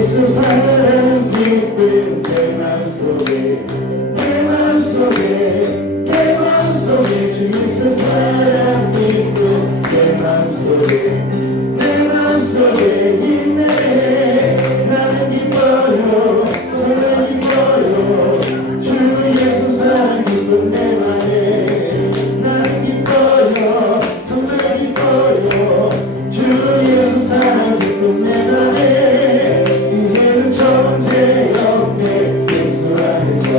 예수 사랑은 기쁨 내 맘속에 내 맘속에 내 맘속에 주 예수 사랑 기쁨 내 맘속에 내 맘속에 있네. 나는 기뻐요 정말 기뻐요 주 예수 사랑 기쁨 내 맘에. 나는 기뻐요 정말 기뻐요 주 예수 사랑 기쁨 내 맘에. 존재 없네. 예수 안에서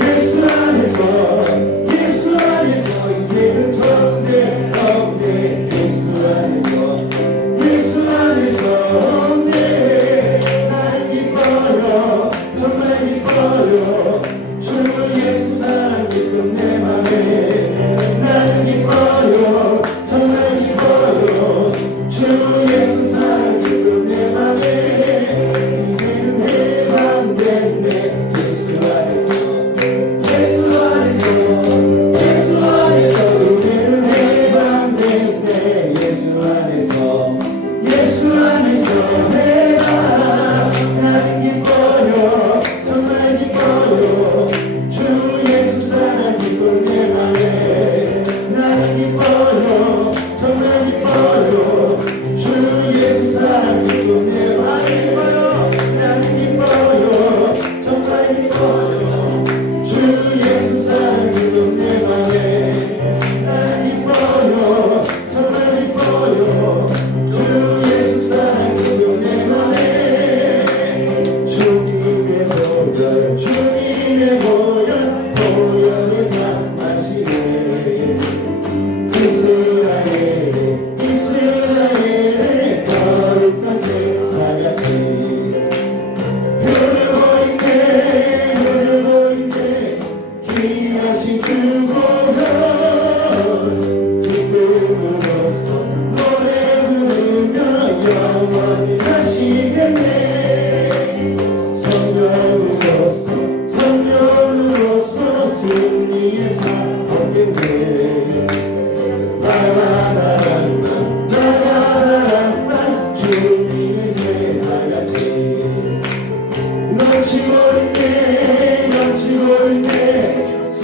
예수 안에서 예수 안에서 이제는 존재 없네. 예수 안에서 예수 안에서 없네. 나는 기뻐요 정말 기뻐요 주 예수 사랑 기쁨 내 맘에. 나는 기뻐요 정말 기뻐요 주 예수 사랑 기쁨 내 맘에.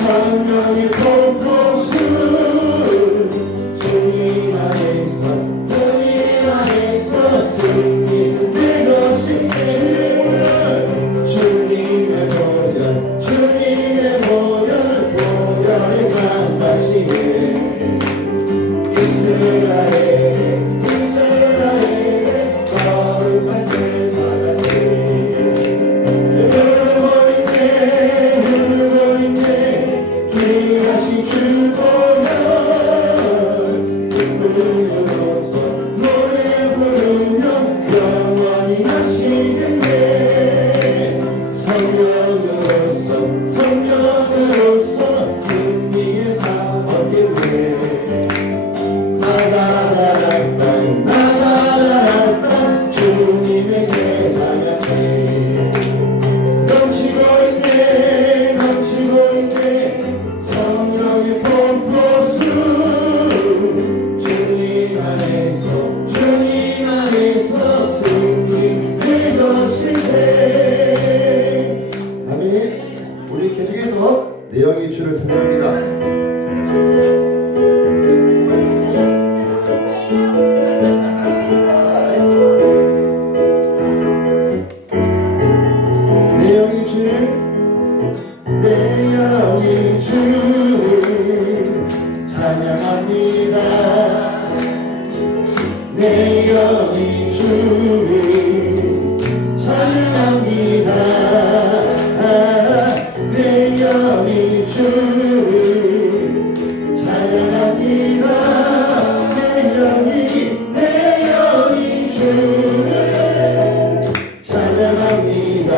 성령의 폭포수 주님 안에서 승리는 내 것일세. 주님의 보혈 보혈의 장가시네. 이스라엘의 거룩한 제사같이 귀하신 주 보혈 기쁨으로써 노래 부르며 영원히 가시겠네. 성령으로서 승리의 상 얻겠네. 나가라라빵 주님의 제자같이 넘치고 있네. 성령의 폭포수 주님 안에서 승리 될 것일세. 아멘. 우리 계속해서 내영의 주를 찬양합니다. 내영의 주를 찬양합니다. 내영의 주를 찬양합니다. 내영의 주를 찬양합니다. 내영의 주를 찬양합니다.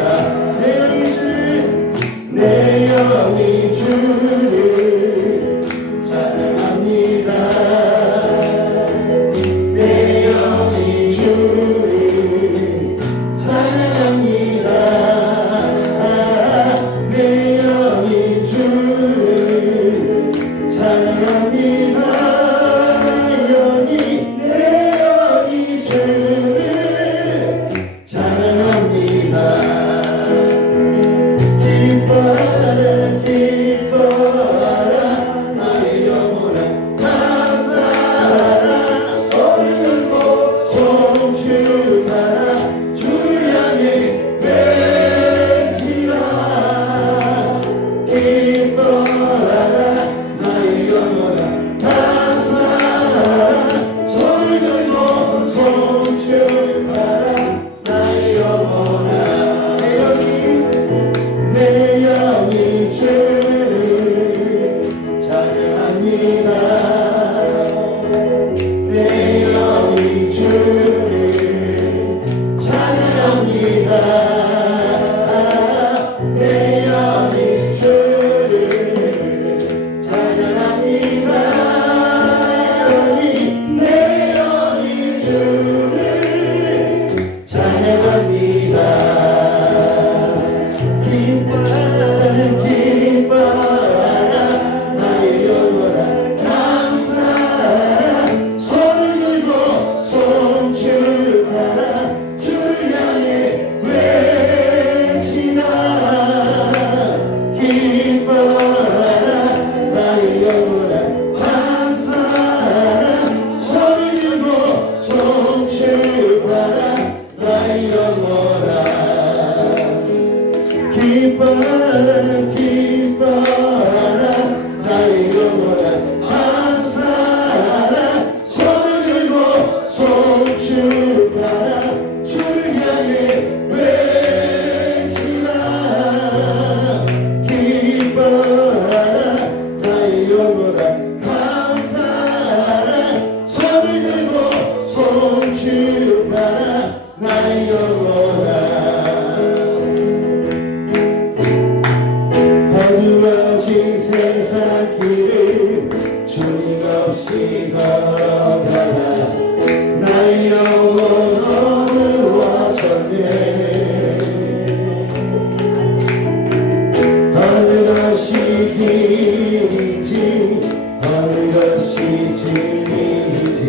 내 영이 주를 찬양합니다. 내 영이 주를 찬양합니다. 내 영이 주를 기뻐하라 나의 영혼아 감사하라 손을 들고 송축하라 주를 향해 외치라 기뻐하라 나의 영혼아 감사하라 손을 들고 송축하라 나의 영혼아 어두워진 세상 길을 주님 없이 걸어가라 나의 영혼 어두워졌네 어느 것이 길인지 어느 것이 진리인지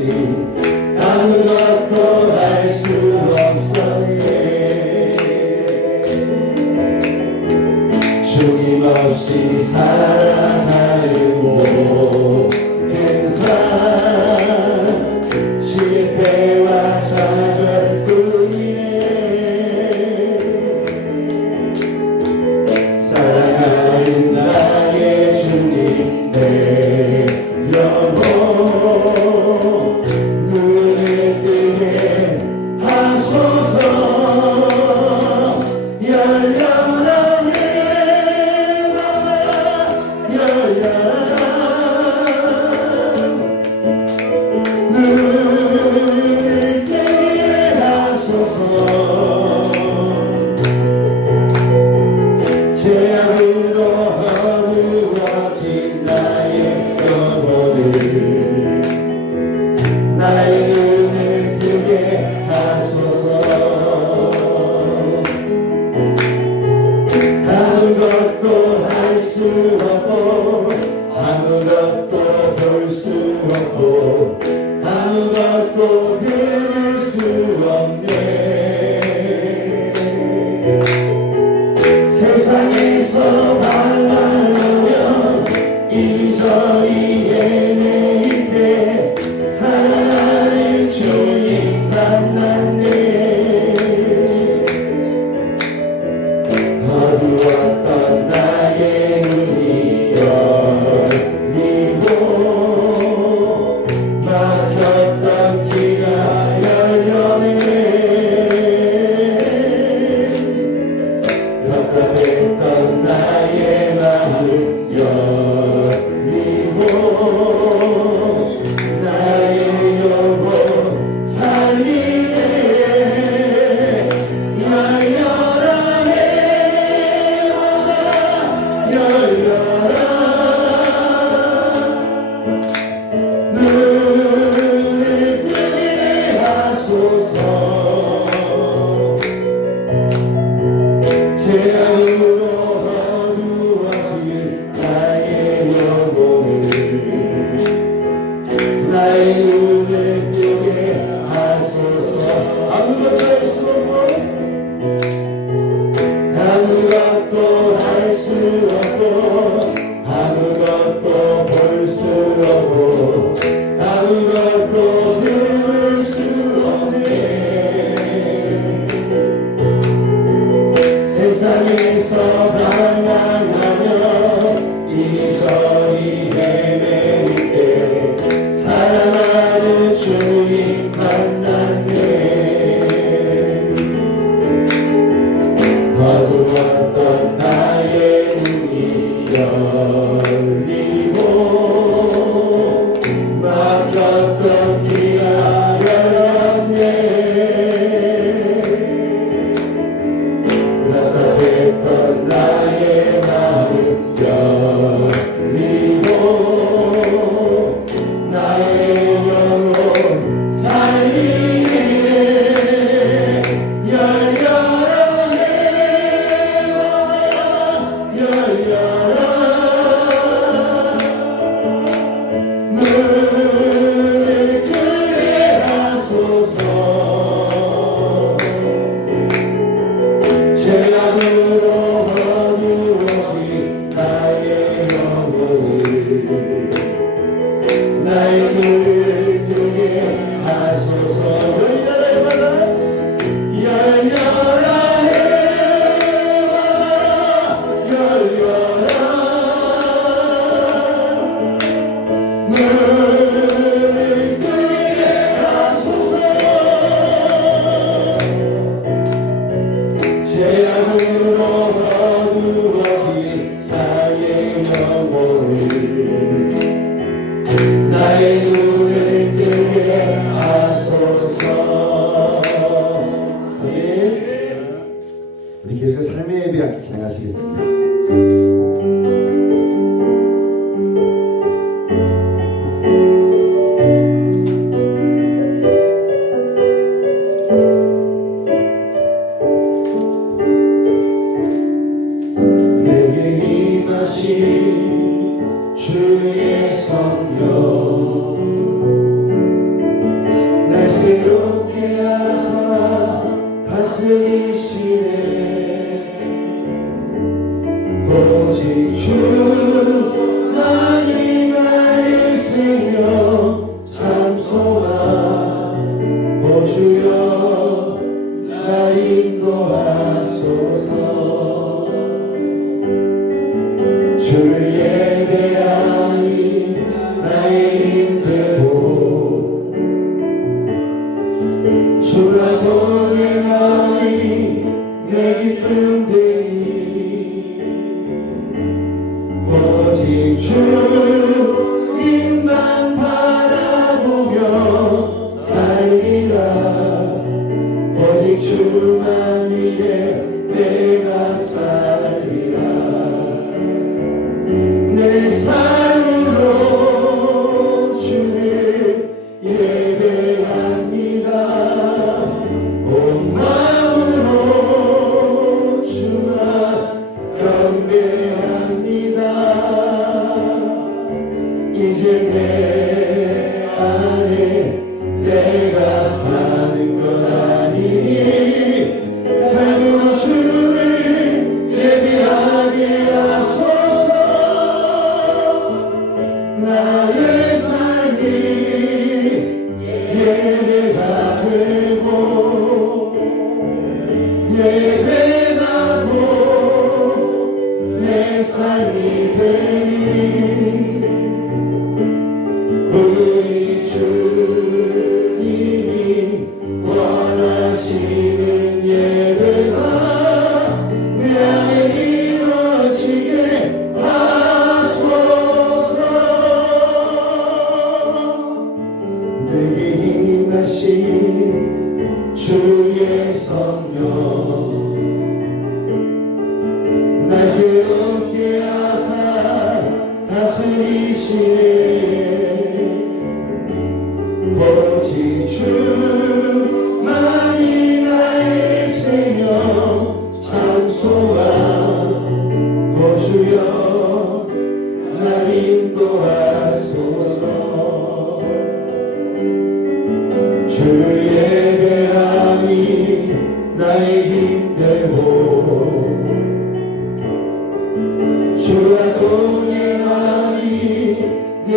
아무것도 알 수 없었네 주님 없이 살아가는 모든 삶 실패와 좌절뿐이네 사랑하는 나의 주님 내 영혼 눈을 뜨게 하소서 열려라 눈을 뜨게 하소서 죄악으로 어두워진 나의 영혼을 나의 눈을 뜨게 하소서 아무것도 할 수 없고 아무것도 볼 수 없고 아무것도 들을 수 없네 세상에서 바라보면 이리저리 헤매일 때 사랑하는 주님 만났네 어두웠던 나의 눈이 열리고 막혔던 길가 열려네 답답했던 나의 마음 열리고 나의 영혼 살리네 열려라 해마다 열려라 눈을 뜨게 하소서 죄악으로 어두워진 나의 영혼을 나의 눈을 뜨게 하소서 아무것도 할 수 없고 아무것도 할 수 없고 아무것도 볼 수 없고 아무것도 들을 수 없네 세상에 우리 계속해서 삶의 예배 함께 진행하시겠습니다. 주의 성령 날 새롭게 하사 다스리시네 오직 주만이 나의 생명 참소하 오 주여 나 인도하소서 주를 예배하니 나의 힘되고 주라 동행하니 내 기쁨 되니 오직 주님만 바라보며 살리라 오직 주만 위해 내가 살리라 내 삶으로 주를 예배합니다 온 마음으로 주만 경배합니다 이제 내 안에 내가 사는 것 아니니 삶으로 주를 예배하게 하소서 나의 삶이 예배가 되고 예배하고 내 삶이 되니 우리 주님이 원하시는 예배가 내 안에 이루어지게 하소서 내게 임하신 주의 성령 날 새롭게 하사 다스리시네 오직 주만이 나의 생명 참소하 오 주여 날 인도하소서 주를 예배하니 나의 힘되고 주와 동행하니 내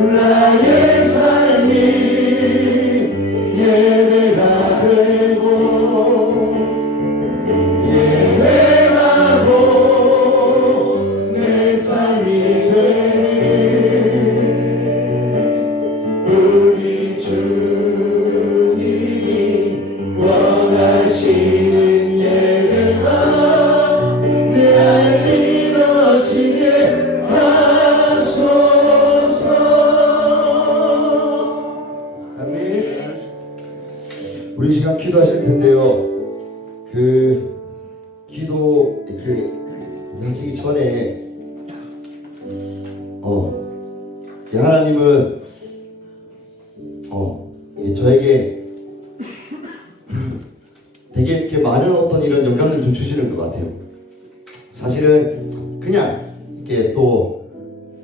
나의 삶이 예배가 되고 예배하고 내 삶이 되니 우리 주님이 원하시는 예배가 내 안에 이루어지게 하소서. 아멘. 우리 시간 기도하실 텐데요. 기도 이렇게 하시기 전에 하나님은 저에게 되게 이렇게 많은 어떤 이런 영감을 좀 주시는 것 같아요. 사실은 그냥 이렇게 또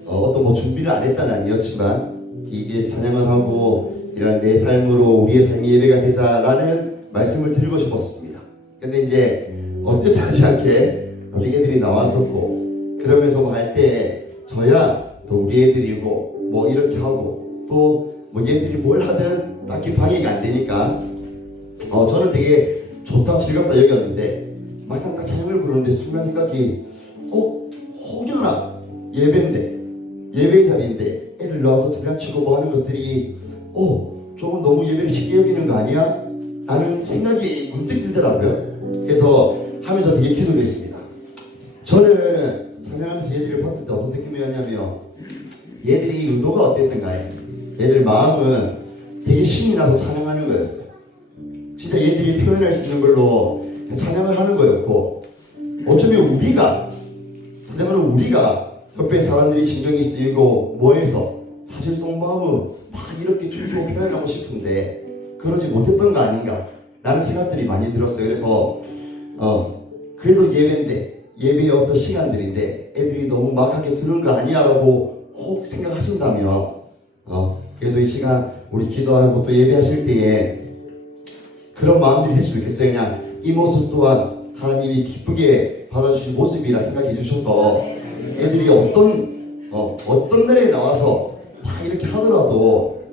어떤 뭐 준비를 안 했다는 아니었지만 이게 찬양을 하고 이런 내 삶으로 우리의 삶이 예배가 되자라는 말씀을 드리고 싶었습니다. 근데 이제 어뜻하지 않게 우리 애들이 나왔었고 그러면서 뭐 할 때 저야 또 우리 애들이고 뭐 이렇게 하고 또 뭐 얘들이 뭘 하든 딱히 방해가 안 되니까 저는 되게 좋다 즐겁다 여겼는데 막상 딱 찬양을 부르는데 순간 생각이 혹여나 예배인데 예배 자리인데 애들 나와서 장난치고 뭐 하는 것들이 조금 너무 예배를 쉽게 여기는 거 아니야? 라는 생각이 문득 들더라고요. 그래서 하면서 되게 기도를 했습니다. 저는 찬양하면서 얘들을 봤을 때 어떤 느낌이었냐면 얘들이 의도가 어땠던가요? 얘들 마음은 되게 신이 나서 찬양하는 거였어요. 진짜 얘들이 표현할 수 있는 걸로 찬양을 하는 거였고 어쩌면 우리가 옆에 사람들이 신경이 쓰이고 뭐해서 사실 속마음은 막 이렇게 춤추고 표현하고 싶은데 그러지 못했던 거 아닌가 라는 생각들이 많이 들었어요. 그래서 그래도 예배의 어떤 시간들인데 애들이 너무 막하게 드는 거 아니야 라고 혹 생각하신다면 그래도 이 시간 우리 기도하고 또 예배하실 때에 그런 마음들이 했으면 좋겠어요. 그냥 이 모습 또한 하나님이 기쁘게 받아주신 모습이라 생각해 주셔서 애들이 어떤 날에 나와서 막 이렇게 하더라도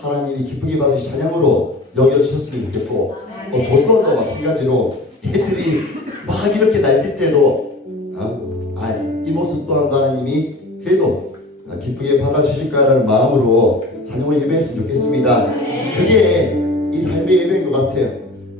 하나님이 기쁘게 받으신 찬양으로 여겨주셨으면 좋겠고 저 또한도 마찬가지로 애들이 막 이렇게 날뛸 때도 이 모습 또한 하나님이 그래도 기쁘게 받아주실 거라는 마음으로 찬양을 예배했으면 좋겠습니다. 그게 이 삶의 예배인 것 같아요.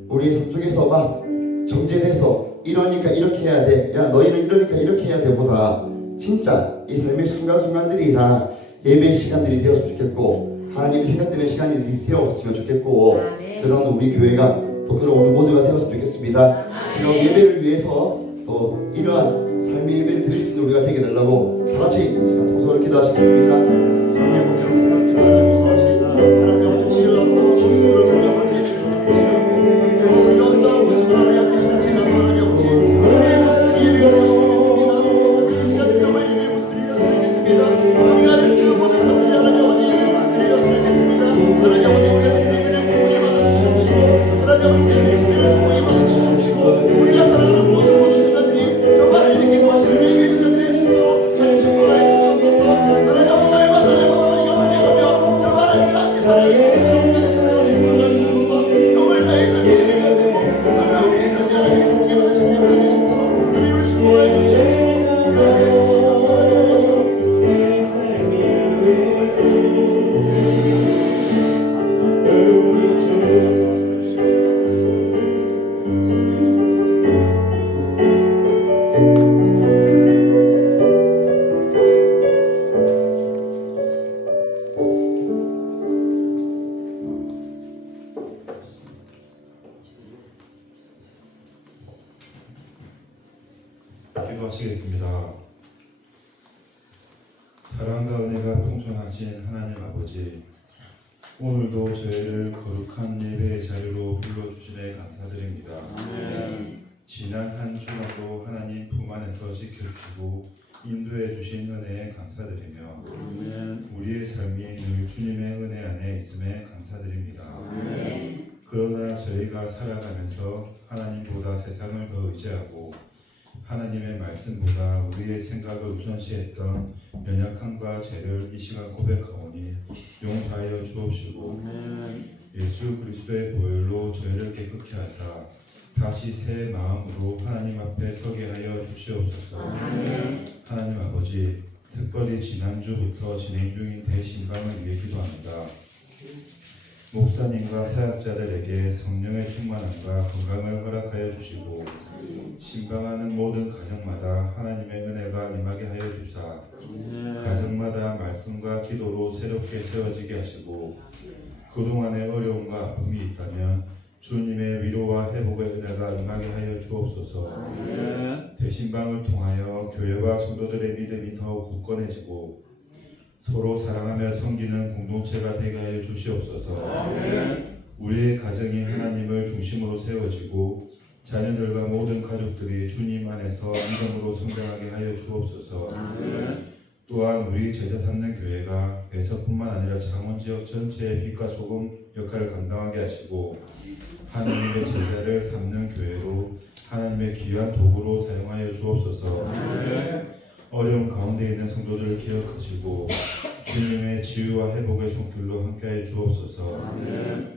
우리 삶 속에서 막 정죄돼서 이러니까 이렇게 해야 돼, 야 너희는 이러니까 이렇게 해야 돼 보다 진짜 이 삶의 순간순간들이 다 예배의 시간들이 되었으면 좋겠고 하나님이 생각되는 시간이 되었으면 좋겠고 그런 우리 교회가 또 그런 우리 모두가 되었으면 좋겠습니다. 지금 예배를 위해서 또 이러한 삶의 예배를 드릴 수 있는 우리가 되게 달라고 다 같이 동서로 기도하시겠습니다. 하나님 아버지 감사합니다. 감사하시다. 하나님 아버지 이런 어떤 모습으로 하나님 아버지 우리가 어떤 모습으로 하나님 아버지 우리의 모습들이 예배가 되었으면 좋겠습니다. 우리 시간들이 정말 예배의 모습들이 되었으면 좋겠습니다. 우리가 느끼는 모든 삶들이 하나님 아버지 예배의 모습들이 되었으면 좋겠습니다. 하나님 아버지 우리가 예배를 공헌히 받아주시옵시고 하나님 아버지 예배를 공헌히 받아주시옵시고 우리가 살아가는 모든 순간들이 정말 이렇게 멋있는 예배의 시간들이 되도록 하나님 축복하여 주시옵소서. 하나님 아버지 날마다 영을 내가며 정말 하나님 함께 살아갈 수 있도록 주시옵소서. 영을 다해서 예배가 되고 우리의 삶이 하나님의 복에 받으신 예배가 될 수 있도록 하나님 우리 축복하여 주시옵소서. 기도하시겠습니다. 사랑과 은혜가 풍성하신 하나님 아버지, 오늘도 저희를 거룩한 예배의 자리로 불러주시네 감사드립니다. 지난 한 주간도 하나님 품 안에서 지켜주시고 인도해 주신 은혜에 감사드리며 우리의 삶이 늘 주님의 은혜 안에 있음에 감사드립니다. 그러나 저희가 살아가면서 하나님보다 세상을 더 의지하고 하나님의 말씀보다 우리의 생각을 우선시했던 연약함과 죄를 이 시간 고백하오니 용서하여 주옵시고 예수 그리스도의 보혈로 죄를 깨끗게 하사 다시 새 마음으로 하나님 앞에 서게 하여 주시옵소서. 하나님 아버지, 특별히 지난주부터 진행 중인 대신방을 위해 기도합니다. 목사님과 사역자들에게 성령의 충만함과 건강을 허락하여 주시고 신방하는 모든 가정마다 하나님의 은혜가 임하게 하여 주사 가정마다 말씀과 기도로 새롭게 세워지게 하시고 그동안의 어려움과 아픔이 있다면 주님의 위로와 회복의 은혜가 임하게 하여 주옵소서. 대신방을 통하여 교회와 성도들의 믿음이 더욱 굳건해지고 서로 사랑하며 섬기는 공동체가 되게 하여 주시옵소서. 우리의 가정이 하나님을 중심으로 세워지고 자녀들과 모든 가족들이 주님 안에서 믿음으로 성장하게 하여 주옵소서. 또한 우리 제자 삼는 교회가 에서뿐만 아니라 창원 지역 전체의 빛과 소금 역할을 감당하게 하시고 하나님의 제자를 삼는 교회로 하나님의 귀한 도구로 사용하여 주옵소서. 어려운 가운데 있는 성도들을 기억하시고 주님의 치유와 회복의 손길로 함께하여 주옵소서.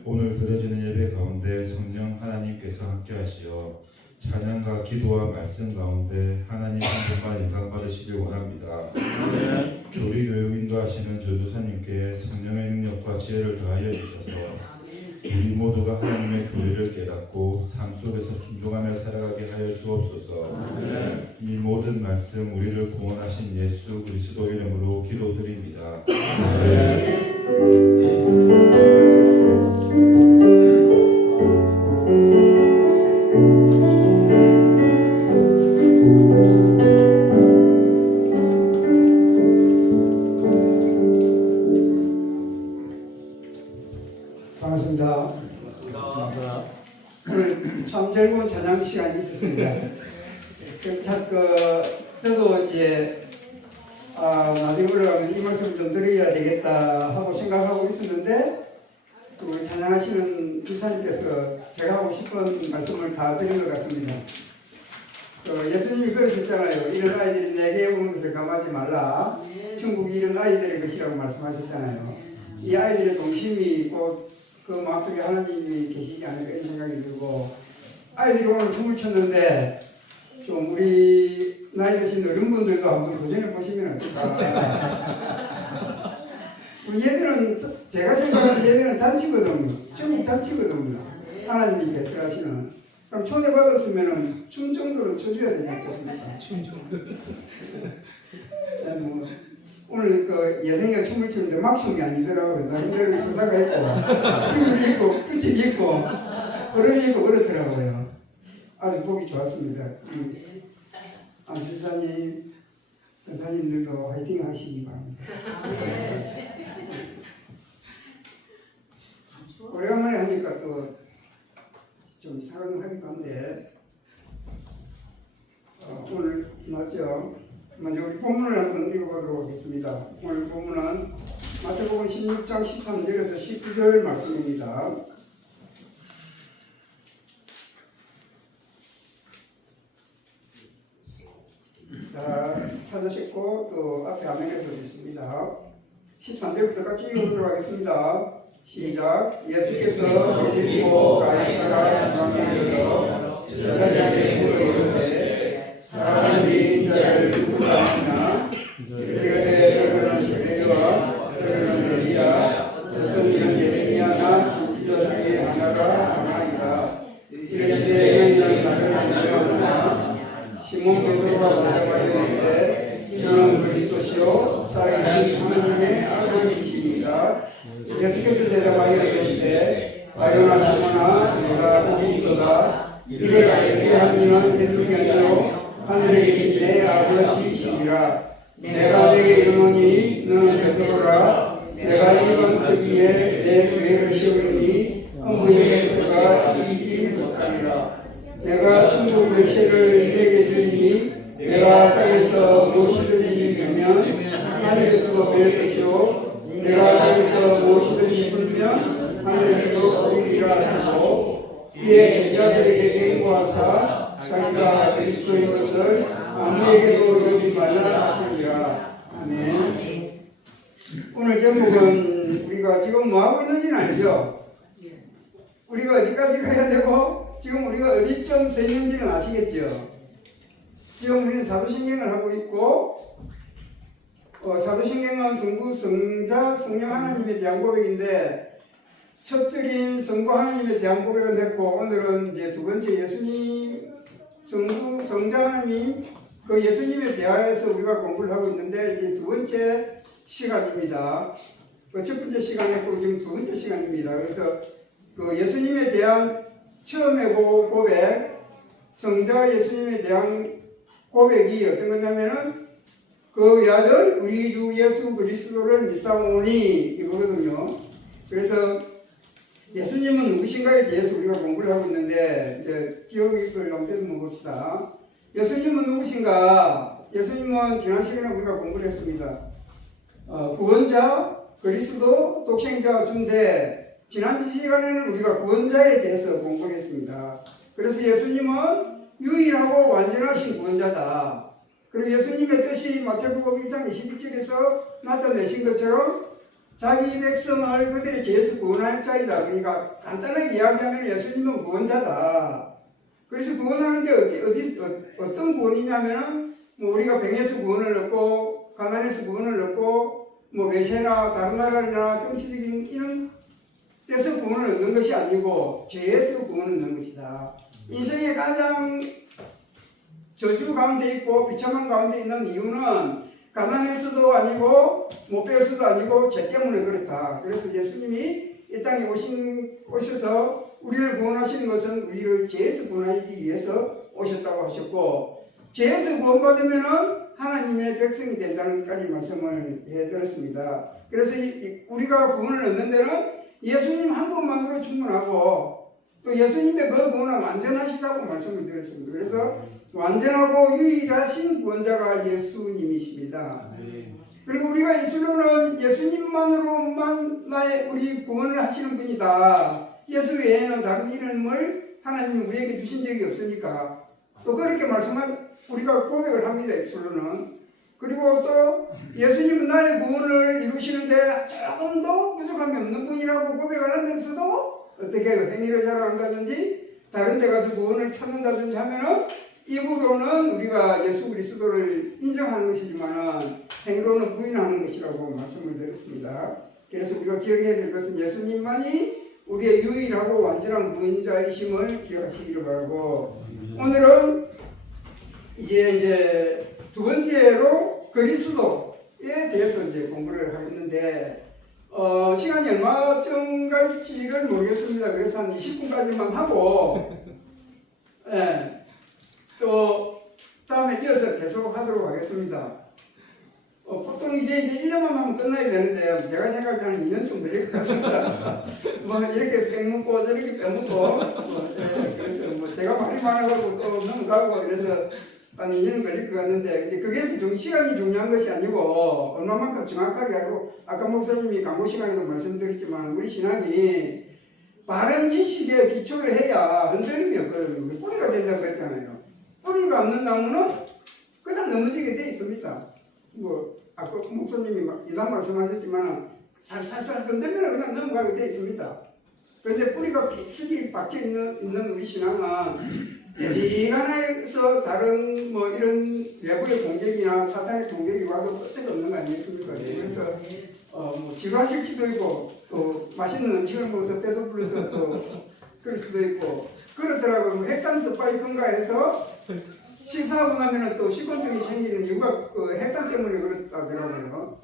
오늘 드려지는 예배 가운데 성령 하나님께서 함께하시어 찬양과 기도와 말씀 가운데 하나님 한 분만 인강받으시길 원합니다. 교리교육 인도하시는 전도사님께 성령의 능력과 지혜를 더하여 주셔서 우리 모두가 하나님의 교리를 깨닫고 삶 속에서 순종하며 살아가게 하여 주옵소서. 이 모든 말씀 우리를 구원하신 예수 그리스도 이름으로 기도드립니다. 반갑습니다. 오늘 참 즐거운 찬양 시간이 있었습니다. 저도 이제 나중에 올라가면 이 말씀을 좀 드려야 되겠다 하고 생각하고 있었는데 또 우리 찬양하시는 주사님께서 제가 하고 싶은 말씀을 다 드린 것 같습니다. 예수님이 그러셨잖아요. 이런 아이들이 내게 오는 것을 감하지 말라. 천국이 이런 아이들의 것이라고 말씀하셨잖아요. 이 아이들의 동심이 곧 그 마음속에 하나님이 계시지 않을까 이런 생각이 들고 아이들이 오늘 춤을 췄는데 좀 우리 나이 드신 어른분들도 한번 도전해 보시면 어떨까. 얘들은 제가 생각하는 얘들은 잔치거든요. 전국 잔치거든요. 하나님이 배설하시는. 그럼 초대받았으면 춤 정도로 춰줘야 되지 않겠습니까? 춤 정도. 오늘 그 예생이가 춤을 추는데 막 춤이 아니더라고요. 나름대로 서사가 있고, 춤이 있고, 끝이 있고, 흐름이 있고 그렇더라고요. 아주 보기 좋았습니다. 안수사님, 선사님들도 화이팅 하시기 바랍니다. 오래간만에 하니까 또 좀 이상하기도 한데, 오늘 맞죠? 먼저 우리 본문을 한번 읽어보도록 하겠습니다. 오늘 본문은 마태복음 16장 13절에서 19절 말씀입니다. 자, 찾으셨고 또 앞에 화면에도 있습니다. 13절부터 같이 읽어보도록 하겠습니다. 시작. 예수께서 빌립보 가이사랴 지방에 이르러 제자들에게 물어보는데 사람들이 인자를 누구라 하느냐 이르되 저는 시세와 저는 엘리야 어떤 이는 예레미야나 선지자 중에 하나이다. 이르시되 너희는 나를 아느냐 시몬 베드로가 대답하였는데 저는 그리스도시요 살아계신 하나님의 아들이시니라. 예수께서 대답하여 이르시되 바요나 시몬아 내가 복이 있도다. 이를 알게 한 이는 인육이 아니요 하늘에 계신 내 아버지이시니라. 내가 내게 이르노니 너는 베드로라. 내가 이 반석 위에 내 교회를 세우리니 아무의 역사가 이기지 못하리라. 내가 천국 열쇠를 내게 주리니 내가 땅에서 무엇이든지 빌면 하늘에서도 뵐 것이요 내가 땅에서 무엇이든지 풀면 하늘에서도 이리라 하시고 이에 제자들에게 경고하사 자기가 그리스도인 것을 아무에게도 이루지 말라 하시니라. 아멘. 오늘 제목은 우리가 지금 뭐하고 있는지는 알죠? 우리가 어디까지 가야 되고 지금 우리가 어디쯤 서 있는지는 아시겠죠? 지금 우리는 사도신경을 하고 있고 사도신경은 성부, 성자, 성령 하나님에 대한 고백인데 첫 절인 성부 하나님에 대한 고백은 했고 오늘은 이제 두 번째 예수님, 성부, 성자 하나님 그 예수님에 대하여서 우리가 공부를 하고 있는데 이제 두 번째 시간입니다. 첫 번째 시간 했고 지금 두 번째 시간입니다. 그래서 그 예수님에 대한 처음의 고백, 성자 예수님에 대한 고백이 어떤 거냐면은 그 외아들 우리 주 예수 그리스도를 믿사오니 이거거든요. 그래서 예수님은 누구신가에 대해서 우리가 공부를 하고 있는데 이제 기억을 넘겨서 봅시다. 예수님은 누구신가? 예수님은 지난 시간에 우리가 공부를 했습니다. 구원자, 그리스도, 독생자, 주인데 지난 시간에는 우리가 구원자에 대해서 공부를 했습니다. 그래서 예수님은 유일하고 완전하신 구원자다. 그리고 예수님의 뜻이 마태복음 1장 21절에서 나타내신 것처럼 자기 백성을 그들의 죄에서 구원할 자이다. 그러니까 간단하게 이야기하면 예수님은 구원자다. 그래서 구원하는 게 어떤 구원이냐면은 뭐 우리가 병에서 구원을 얻고 가난에서 구원을 얻고 뭐 외세나 다른 나라나 정치적인 이런 데서 구원을 얻는 것이 아니고 죄에서 구원을 얻는 것이다. 인생의 가장 저주 가운데 있고 비참한 가운데 있는 이유는 가난에서도 아니고 못 배워서도 아니고 죄 때문에 그렇다. 그래서 예수님이 이 땅에 오셔서 우리를 구원하시는 것은 우리를 죄에서 구원하기 위해서 오셨다고 하셨고 죄에서 구원받으면은 하나님의 백성이 된다는 까지 말씀을 해드렸습니다. 그래서 우리가 구원을 얻는 데는 예수님 한 분만으로 충분하고 또 예수님의 그 구원은 완전하시다고 말씀을 드렸습니다. 그래서 완전하고 유일하신 구원자가 예수님이십니다. 그리고 우리가 입술로는 예수님만으로만 우리 구원을 하시는 분이다. 예수 외에는 다른 이름을 하나님이 우리에게 주신 적이 없으니까 또 그렇게 우리가 고백을 합니다. 입술로는. 그리고 또 예수님은 나의 구원을 이루시는데 조금도 부족함이 없는 분이라고 고백을 하면서도 어떻게 행위를 잘 한다든지 다른 데 가서 구원을 찾는다든지 하면은 입으로는 우리가 예수 그리스도를 인정하는 것이지만 행위로는 부인하는 것이라고 말씀을 드렸습니다. 그래서 우리가 기억해야 될 것은 예수님만이 우리의 유일하고 완전한 구원자이심을 기억하시기를 바라고 오늘은 이제 두 번째로 그리스도에 대해서 이제 공부를 하고 있는데 시간이 얼마쯤 갈지를 모르겠습니다. 그래서 한 20분까지만 하고 또 다음에 이어서 계속 하도록 하겠습니다. 보통 이제 1년만 하면 끝나야 되는데 제가 생각할 때는 2년쯤 걸릴 것 같습니다. 뭐 이렇게 빼먹고 저렇게 빼먹고 그래서 뭐 제가 말이 많아가지고 또 넘어가고 그래서 한 2년 걸릴 것 같는데 이제 그게 시간이 중요한 것이 아니고 얼마만큼 정확하게 하고 아까 목사님이 광고 시간에도 말씀드렸지만 우리 신앙이 바른 지식에 기초를 해야 흔들림이 없거든요. 뿌리가 된다고 했잖아요. 뿌리가 없는 나무는 그냥 넘어지게 돼 있습니다. 뭐 아까 목사님이 이단 말씀하셨지만 살살살 흔들면 그냥 넘어가게 돼 있습니다. 그런데 뿌리가 깊숙이 박혀 있는 우리 신앙은 여지간해서 다른 뭐 이런 외부의 공격이나 사탄의 공격이 와도 끝이 없는 거 아니겠습니까? 그래서 뭐 지루하실지도 있고 또 맛있는 음식을 먹어서 배도 불러서 또 그럴 수도 있고 그렇더라고요. 뭐 혈당 스파이크인가 해서 식사하고 나면은 또 식곤증이 생기는 이유가 그 혈당 때문에 그렇다더라고요.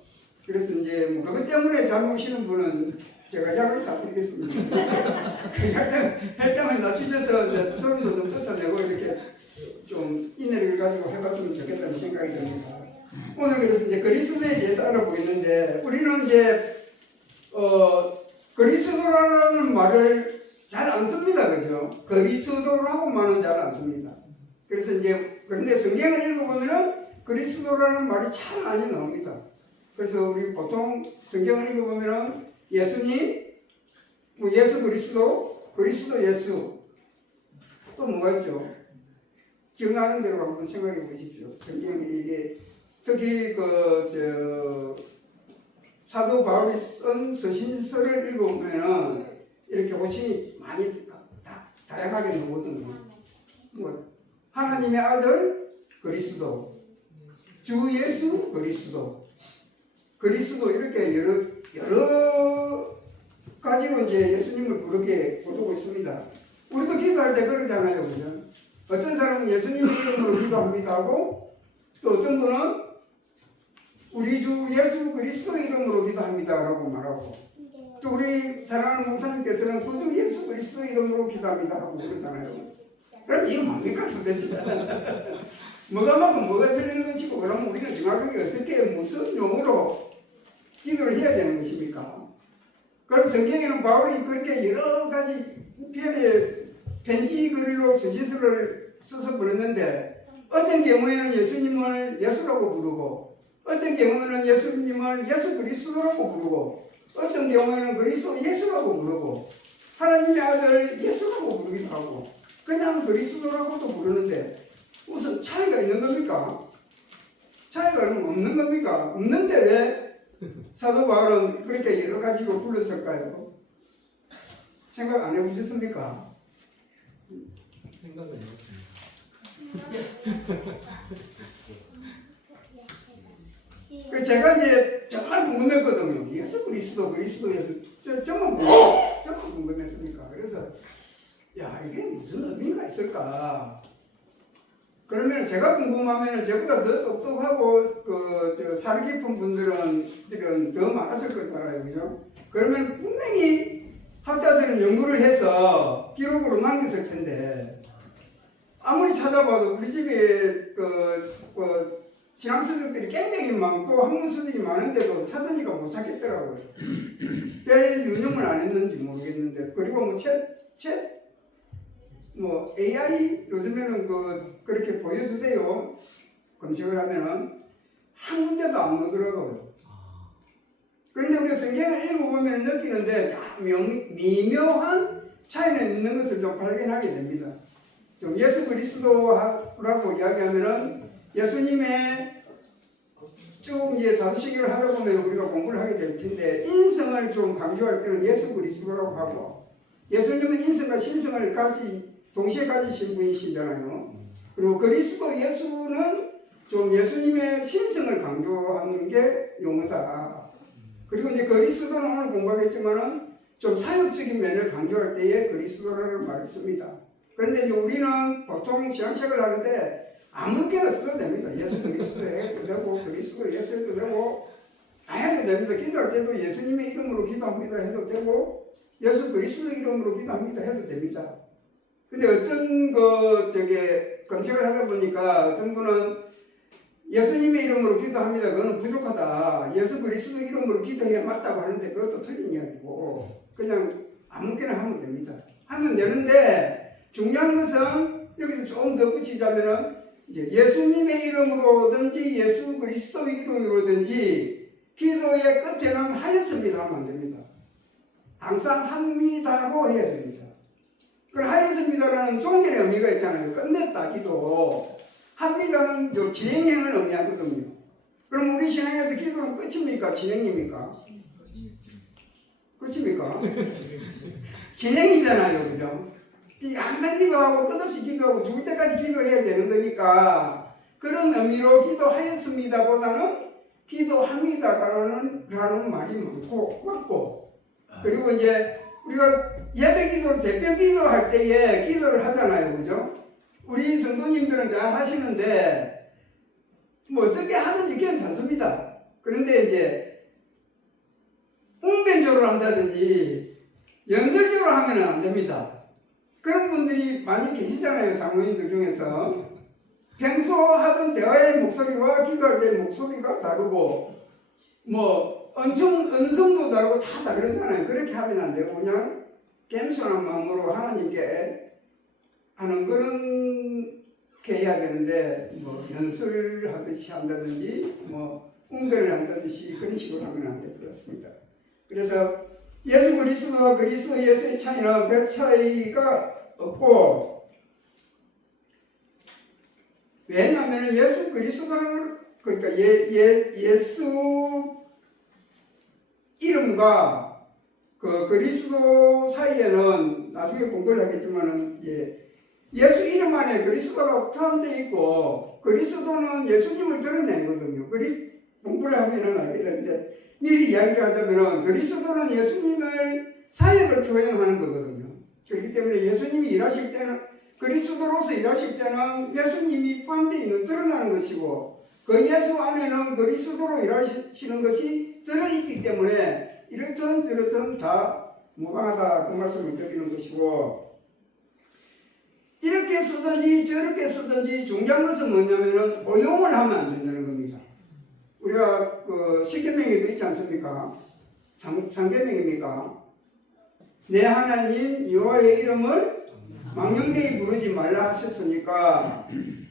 그래서 이제 뭐 그것 때문에 잠 오시는 분은 제가 약을 사드리겠습니다. 혈당을 낮추셔서 이제 조금도 좀 쫓아내고 이렇게 좀 인내를 가지고 해봤으면 좋겠다는 생각이 듭니다. 오늘 그래서 이제 그리스도에 대해서 알아보겠는데 우리는 이제 그리스도라는 말을 잘 안 씁니다, 그죠? 그리스도라고만은 잘 안 씁니다. 그래서 이제 그런데 성경을 읽어보면은 그리스도라는 말이 참 많이 나옵니다. 그래서 우리 보통 성경을 읽어보면은 예수님, 뭐 예수 그리스도, 그리스도 예수 또 뭐가 있죠? 기억나는 대로 한번 생각해 보십시오. 성경이 이게 특히 사도 바울이 쓴 서신서를 읽어보면은 이렇게 호칭이 많이 다양하게 나오거든요. 뭐 하나님의 아들 그리스도, 주 예수 그리스도 이렇게 여러 가지로 이제 예수님을 부르게 보고 있습니다. 우리도 기도할 때 그러잖아요, 그죠? 어떤 사람은 예수님 이름으로 기도합니다 하고 또 어떤 분은 우리 주 예수 그리스도 이름으로 기도합니다라고 말하고 또 우리 사랑하는 목사님께서는 구주 예수 그리스도 이름으로 기도합니다 하고 그러잖아요. 그럼 이거 뭡니까 도대체? 뭐가 맞고 뭐가 틀린 것이고 그러면 우리는 정확하게 어떻게 무슨 용어로 기도를 해야 되는 것입니까? 그럼 성경에는 바울이 그렇게 여러 가지 편의 편지 글로 서신서를 써서 보냈는데 어떤 경우에는 예수님을 예수라고 부르고 어떤 경우에는 예수님을 예수 그리스도라고 부르고 어떤 경우에는 그리스도 예수라고 부르고 하나님의 아들 예수라고 부르기도 하고 그냥 그리스도라고도 부르는데 무슨 차이가 있는 겁니까? 차이가 없는 겁니까? 없는데 왜 사도 바울은 그렇게 여러 가지로 불렀을까요? 생각 안 해보셨습니까? 생각은 해봤습니다. 제가 이제 정말 궁금했거든요. 예수 그리스도 예수 정말 궁금했습니까? 그래서 야 이게 무슨 의미가 있을까? 그러면 제가 궁금하면 저보다 더 똑똑하고 살 깊은 분들은 더 많았을 거잖아요, 그죠? 그러면 분명히 학자들은 연구를 해서 기록으로 남겼을 텐데 아무리 찾아봐도 우리 집에 신앙 서적들이 굉장히 많고 학문 서적이 많은데도 찾으니까 못 찾겠더라고요. 별 유념을 안 했는지 모르겠는데 그리고 뭐 AI 요즘에는 그렇게 보여주대요. 검색을 하면은 한 군데도 안 나오더라고요. 그런데 우리가 성경을 읽어보면 느끼는데 미묘한 차이는 있는 것을 좀 발견하게 됩니다. 좀 예수 그리스도라고 이야기하면은 예수님의 쭉 이제 사도신경을 하다 보면 우리가 공부를 하게 될 텐데 인성을 좀 강조할 때는 예수 그리스도라고 하고 예수님은 인성과 신성을 동시에 가지신 분이시잖아요. 그리고 그리스도 예수는 좀 예수님의 신성을 강조하는 게 용어다. 그리고 이제 그리스도는 오늘 공부하겠지만은 좀 사역적인 면을 강조할 때에 그리스도라는 말을 씁니다. 그런데 이제 우리는 보통 신앙책을 하는데 아무렇게나 써도 됩니다. 예수 그리스도 해도 되고 그리스도 예수 해도 되고 다 해도 됩니다. 기도할 때도 예수님의 이름으로 기도합니다 해도 되고 예수 그리스도 이름으로 기도합니다 해도 됩니다. 근데 어떤 검색을 하다 보니까 어떤 분은 예수님의 이름으로 기도합니다. 그거는 부족하다. 예수 그리스도 이름으로 기도해야 맞다고 하는데 그것도 틀린 이야기고 그냥 아무렇게나 하면 됩니다. 하면 되는데 중요한 것은 여기서 조금 더 붙이자면은 이제 예수님의 이름으로든지 예수 그리스도의 이름으로든지 기도의 끝에는 하였습니다 하면 안 됩니다. 항상 합니다로 해야 됩니다. 그 하였습니다라는 종전의 의미가 있잖아요. 끝냈다 기도. 합니다는 진행형을 의미하거든요. 그럼 우리 신앙에서 기도는 끝입니까? 진행입니까? 끝입니까? 진행이잖아요, 그죠? 항상 기도하고 끝없이 기도하고 죽을 때까지 기도해야 되는 거니까 그런 의미로 기도하였습니다 보다는 기도합니다라는 말이 맞고 그리고 이제 우리가 예배 기도를 대표 기도할 때에 기도를 하잖아요, 그죠? 우리 성도님들은 잘 하시는데 뭐 어떻게 하든지 괜찮습니다. 그런데 이제 웅변조를 한다든지 연설적으로 하면 안 됩니다. 그런 분들이 많이 계시잖아요, 장로님들 중에서. 평소 하던 대화의 목소리와 기도할 때의 목소리가 다르고 뭐 언성도 다르고 다 다르잖아요. 그렇게 하면 안 되고 그냥 겸손한 마음으로 하나님께 하는 그렇게 해야 되는데 뭐 연설을 하듯이 한다든지 뭐 웅변을 한다든지 그런 식으로 하면 안 될 것 같습니다. 그래서 예수 그리스도와 그리스도 예수의 차이는 별 차이가 없고 왜냐하면 예수 그리스도를 그러니까 예수 이름과 그 그리스도 사이에는 나중에 공부를 하겠지만은 예수 이름 안에 그리스도가 포함되어 있고 그리스도는 예수님을 드러내거든요. 공부를 하면은 알게 되는데 미리 이야기를 하자면은 그리스도는 예수님을 사역을 표현하는 거거든요. 그렇기 때문에 예수님이 일하실 때는 그리스도로서 일하실 때는 예수님이 포함되어 있는 드러나는 것이고 그 예수 안에는 그리스도로 일하시는 것이 들어있기 때문에 이렇든 저렇든 다 무방하다 그 말씀을 드리는 것이고 이렇게 쓰든지 저렇게 쓰든지 중요한 것은 뭐냐면은 오용을 하면 안 된다는 겁니다. 우리가 그 십계명에도 있지 않습니까? 상계명입니까? 내 하나님 여호와의 이름을 망령되이 부르지 말라 하셨으니까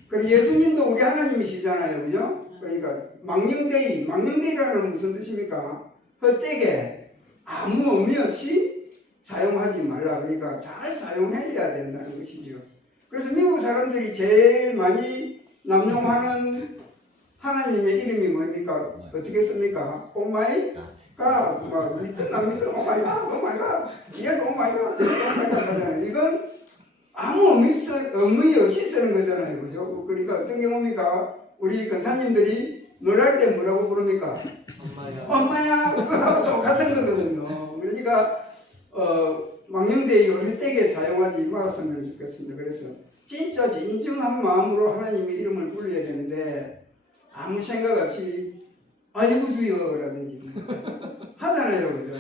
그리고 예수님도 우리 하나님이시잖아요. 그죠? 그러니까 망령되이라는 무슨 뜻입니까? 헛되게 아무 의미 없이 사용하지 말라. 그러니까 잘 사용해야 된다는 것이죠. 그래서 미국 사람들이 제일 많이 남용하는 하나님의 이름이 뭡니까? 어떻게 씁니까? 오마이 갓, 막 밑에 오마이 갓, 얘도 오마이 갓, 저도 오마이 갓 하잖아요. 이건 아무 의미 없이 쓰는 거잖아요. 그죠? 그러니까 어떤 경우입니까? 우리 권사님들이 놀랄 때 뭐라고 부릅니까? 엄마야. 그거하고 똑같은 거거든요. 그러니까, 망령되이 헛되게 사용하지 말았으면 좋겠습니다. 그래서 진짜 진정한 마음으로 하나님의 이름을 불러야 되는데 아무 생각 없이 아이고 주여라든지 하잖아요. 그죠?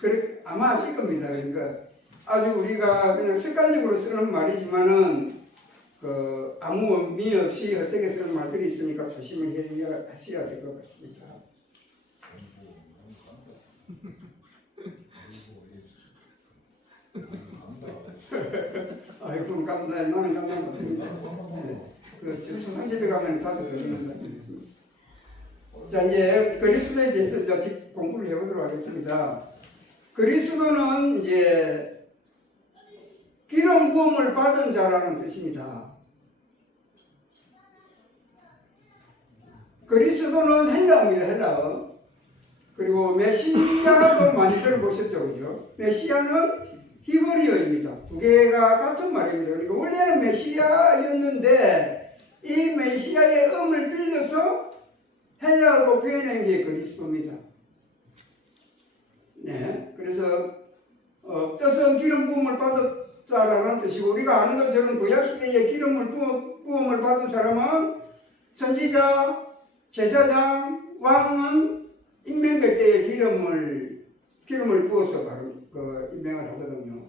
그래, 아마 하실 겁니다. 그러니까 아주 우리가 그냥 습관적으로 쓰는 말이지만은 그 아무 의미 없이 헛되게 쓰는 말들이 있으니까 조심을 하셔야 될 것 같습니다. 아이고 감사해. 나는 감당 못합니다. 그 초상집에 가면 자주 드리는 것 있습니다. 자 이제 그리스도에 대해서 공부를 해보도록 하겠습니다. 그리스도는 이제 기름 부음을 받은 자라는 뜻입니다. 그리스도는 헬라어입니다. 헬라어. 그리고 메시아도 많이 들어보셨죠, 그죠? 메시아는 히브리어입니다. 두 개가 같은 말입니다. 그러니까 원래는 메시아였는데 이 메시아의 음을 빌려서 헬라어로 표현한 게 그리스도입니다. 네, 그래서 뜻은 기름 부음을 받았다라는 뜻이고 우리가 아는 것처럼 구약 시대에 부음을 받은 사람은 선지자, 제사장, 왕은 임명될 때에 기름을 부어서 바로 임명을 하거든요.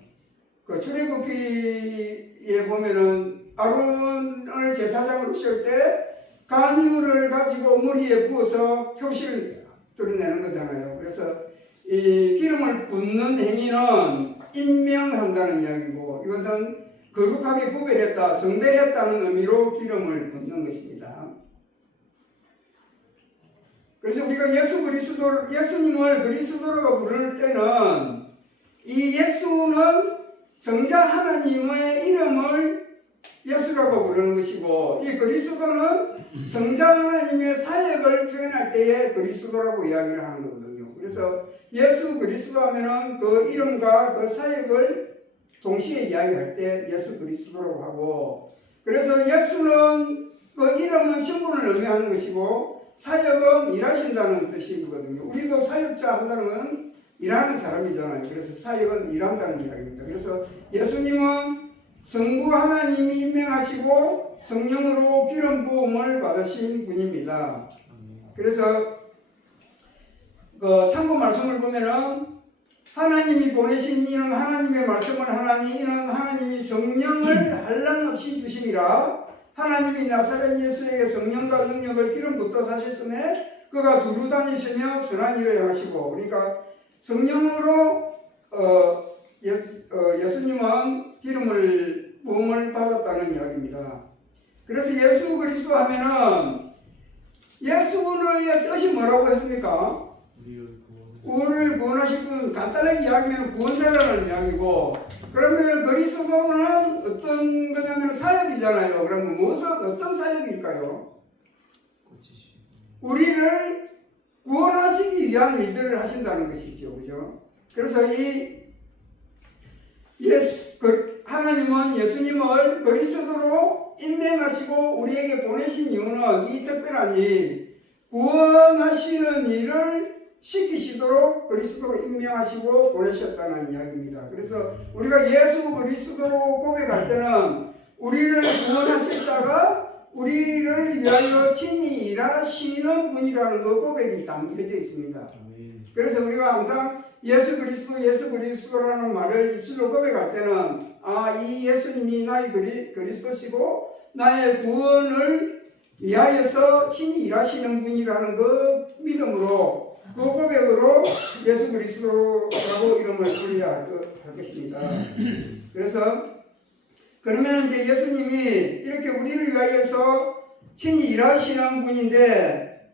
그 출애굽기에 보면은 아론을 제사장으로 세울 때 간유를 가지고 머리에 부어서 표시를 드러내는 거잖아요. 그래서 이 기름을 붓는 행위는 임명한다는 이야기고 이것은 거룩하게 구별했다, 성별했다는 의미로 기름을 붓는 것입니다. 그래서 우리가 예수님을 그리스도라고 부를 때는 이 예수는 성자 하나님의 이름을 예수라고 부르는 것이고 이 그리스도는 성자 하나님의 사역을 표현할 때에 그리스도라고 이야기를 하는 거거든요. 그래서 예수 그리스도 하면은 그 이름과 그 사역을 동시에 이야기할 때 예수 그리스도라고 하고 그래서 예수는 그 이름은 신분을 의미하는 것이고 사역은 일하신다는 뜻이거든요. 우리도 사역자 한다는 건 일하는 사람이잖아요. 그래서 사역은 일한다는 이야기입니다. 그래서 예수님은 성부 하나님이 임명하시고 성령으로 기름 부음을 받으신 분입니다. 그래서 그 참고 말씀을 보면은 하나님이 보내신 이는 하나님의 말씀을 하나니 이는 하나님이 성령을 한량없이 주시니라. 하나님이 나사렛 예수에게 성령과 능력을 기름부터 하셨음에 그가 두루 다니시며 선한 일을 하시고 그러니까 성령으로 예수님은 부음을 받았다는 이야기입니다. 그래서 예수 그리스도 하면은 예수의 뜻이 뭐라고 했습니까? 우리를 구원하실 분 간단하게 이야기하면 구원자라는 이야기고 그러면 그리스도는 어떤 거냐면 사역이잖아요. 그러면 무엇은 어떤 사역일까요? 우리를 구원하시기 위한 일들을 하신다는 것이죠. 그죠? 그래서 하나님은 예수님을 그리스도로 임명하시고 우리에게 보내신 이유는 이 특별한 일, 구원하시는 일을 시키시도록 그리스도로 임명하시고 보내셨다는 이야기입니다. 그래서 우리가 예수 그리스도로 고백할 때는 우리를 구원하실 자가 우리를 위하여 친히 일하시는 분이라는 그 고백이 담겨져 있습니다. 그래서 우리가 항상 예수 그리스도라는 말을 입술로 고백할 때는 이 예수님이 나의 그리스도시고 나의 구원을 위하여서 친히 일하시는 분이라는 그 믿음으로 그 고백으로 예수 그리스도라고 이름을 불려야 할 것입니다. 그래서 그러면 이제 예수님이 이렇게 우리를 위하여서 친히 일하시는 분인데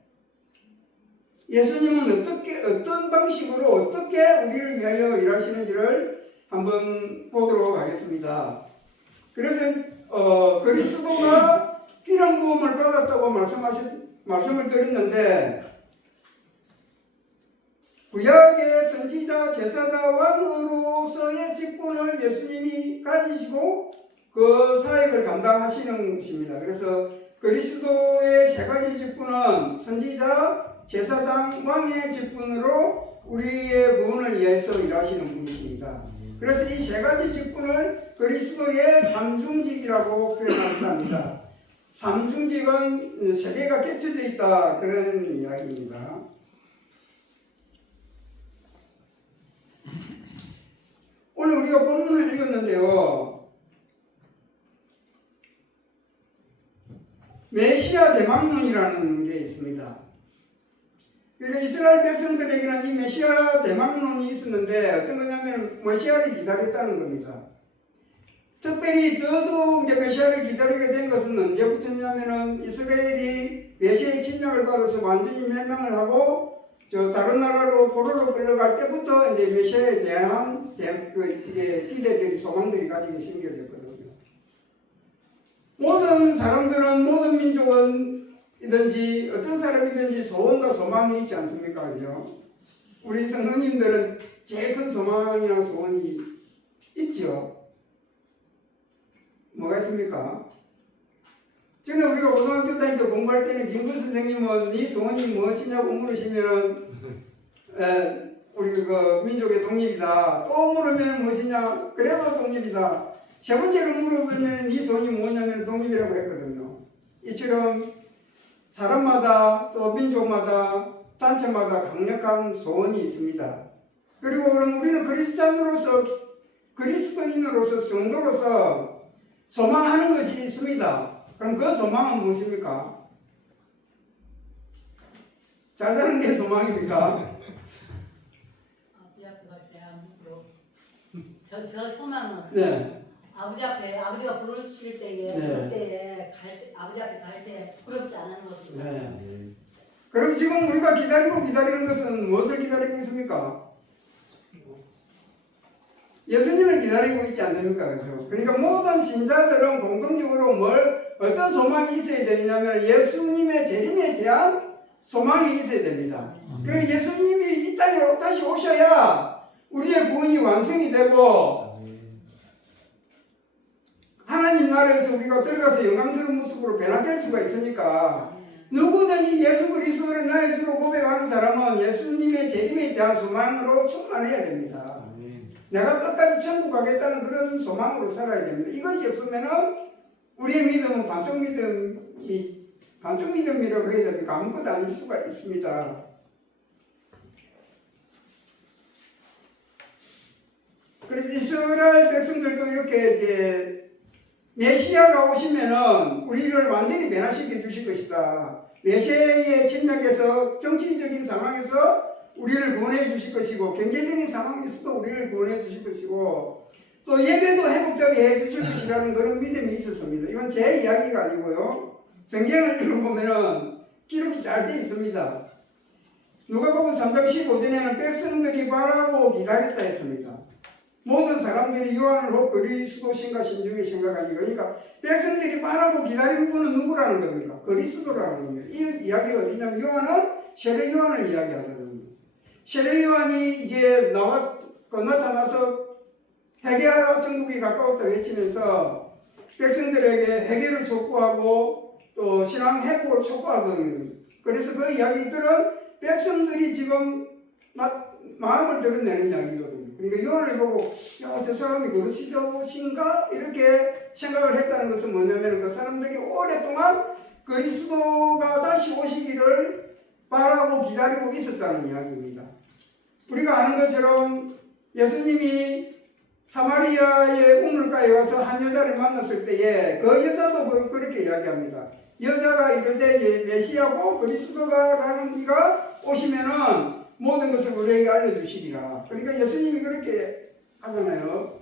예수님은 어떤 방식으로 어떻게 우리를 위하여 일하시는지를 한번 보도록 하겠습니다. 그래서 그리스도가 기름 부음을 받았다고 말씀을 드렸는데 구약의 선지자, 제사자, 왕으로서의 직분을 예수님이 가지시고 그 사역을 감당하시는 것입니다. 그래서 그리스도의 세 가지 직분은 선지자, 제사장, 왕의 직분으로 우리의 구원을 위해서 일하시는 분이십니다. 그래서 이 세 가지 직분을 그리스도의 삼중직이라고 표현합니다. 삼중직은 세 개가 겹쳐져 있다 그런 이야기입니다. 오늘 우리가 본문을 읽었는데요. 메시아 대망론이라는 게 있습니다. 그러니까 이스라엘 백성들에게는 이 메시아 대망론이 있었는데 어떤 거냐면 메시아를 기다렸다는 겁니다. 특별히 더더욱 이제 메시아를 기다리게 된 것은 언제부터냐면은 이스라엘이 메시아의 침략을 받아서 완전히 멸망을 하고 다른 나라로 포로로 끌려갈 때부터 이제 메시아에 대한 기대들이 소망들이 가지게 생겨졌거든요. 모든 사람들은 모든 민족이든지 어떤 사람이든지 소원과 소망이 있지 않습니까? 그죠? 우리 성도님들은 제일 큰 소망이나 소원이 있죠. 뭐가 있습니까? 전에 우리가 고등학교 다닐 때 공부할 때는 김구 선생님은 네 소원이 무엇이냐고 물으시면 우리 그 민족의 독립이다. 또 물으면 무엇이냐? 그래도 독립이다. 세 번째로 물어보면 네 소원이 뭐냐면 독립이라고 했거든요. 이처럼 사람마다 또 민족마다 단체마다 강력한 소원이 있습니다. 그리고 그럼 우리는 그리스도인으로서 성도로서 소망하는 것이 있습니다. 그럼 그 소망은 무엇입니까? 잘 사는 게 소망입니까? 저 소망은 네. 아버지 앞에 아버지가 부르실 때에 그때에 아버지 앞에 갈 때 부럽지 않은 것입니다. 네. 그럼 지금 우리가 기다리는 것은 무엇을 기다리고 있습니까? 예수님을 기다리고 있지 않습니까? 그렇죠? 그러니까 모든 신자들은 공통적으로 어떤 소망이 있어야 되냐면 예수님의 재림에 대한 소망이 있어야 됩니다. 그리고 예수님이 이 땅에 다시 오셔야 우리의 구원이 완성이 되고 하나님 나라에서 우리가 들어가서 영광스러운 모습으로 변화될 수가 있으니까 누구든지 예수 그리스도를 나의 주로 고백하는 사람은 예수님의 재림에 대한 소망으로 충만해야 됩니다. 내가 끝까지 천국 가겠다는 그런 소망으로 살아야 됩니다. 이것이 없으면은 우리의 믿음은 반쪽 믿음이라고 해야 됩니까? 아무것도 아닐 수가 있습니다. 그래서 이스라엘 백성들도 이렇게 이제 메시아가 오시면은 우리를 완전히 변화시켜 주실 것이다. 메시아의 침략에서 정치적인 상황에서 우리를 구원해 주실 것이고 경제적인 상황에서도 우리를 구원해 주실 것이고 또 예배도 회복되게 해 주실 것이라는 그런 믿음이 있었습니다. 이건 제 이야기가 아니고요. 성경을 읽어보면은 기록이 잘 되어 있습니다. 누가복음 3장 15절에는 백성들이 바라고 기다렸다 했습니다. 모든 사람들이 요한을 그리스도신가 신중히 생각하니 그러니까 백성들이 바라고 기다리는 분은 누구라는 겁니까? 그리스도라는 겁니다. 이 이야기가 어디냐면 요한은 세례 요한을 이야기하거든요. 세례 요한이 이제 나타나서 회개하라 천국이 가까웠다 외치면서 백성들에게 회개를 촉구하고 또 신앙 회복을 촉구하거든요. 그래서 그 이야기들은 백성들이 지금 마음을 드러내는 이야기거든요. 그러니까 요한을 보고 야, 저 사람이 그리스도신가? 이렇게 생각을 했다는 것은 뭐냐면 그 사람들이 오랫동안 그리스도가 다시 오시기를 바라고 기다리고 있었다는 이야기입니다. 우리가 아는 것처럼 예수님이 사마리아의 우물가에 가서 한 여자를 만났을 때에 그 여자도 그렇게 이야기합니다. 여자가 이르되 메시아고 그리스도가라는 이가 오시면은 모든 것을 우리에게 알려주시리라. 그러니까 예수님이 그렇게 하잖아요.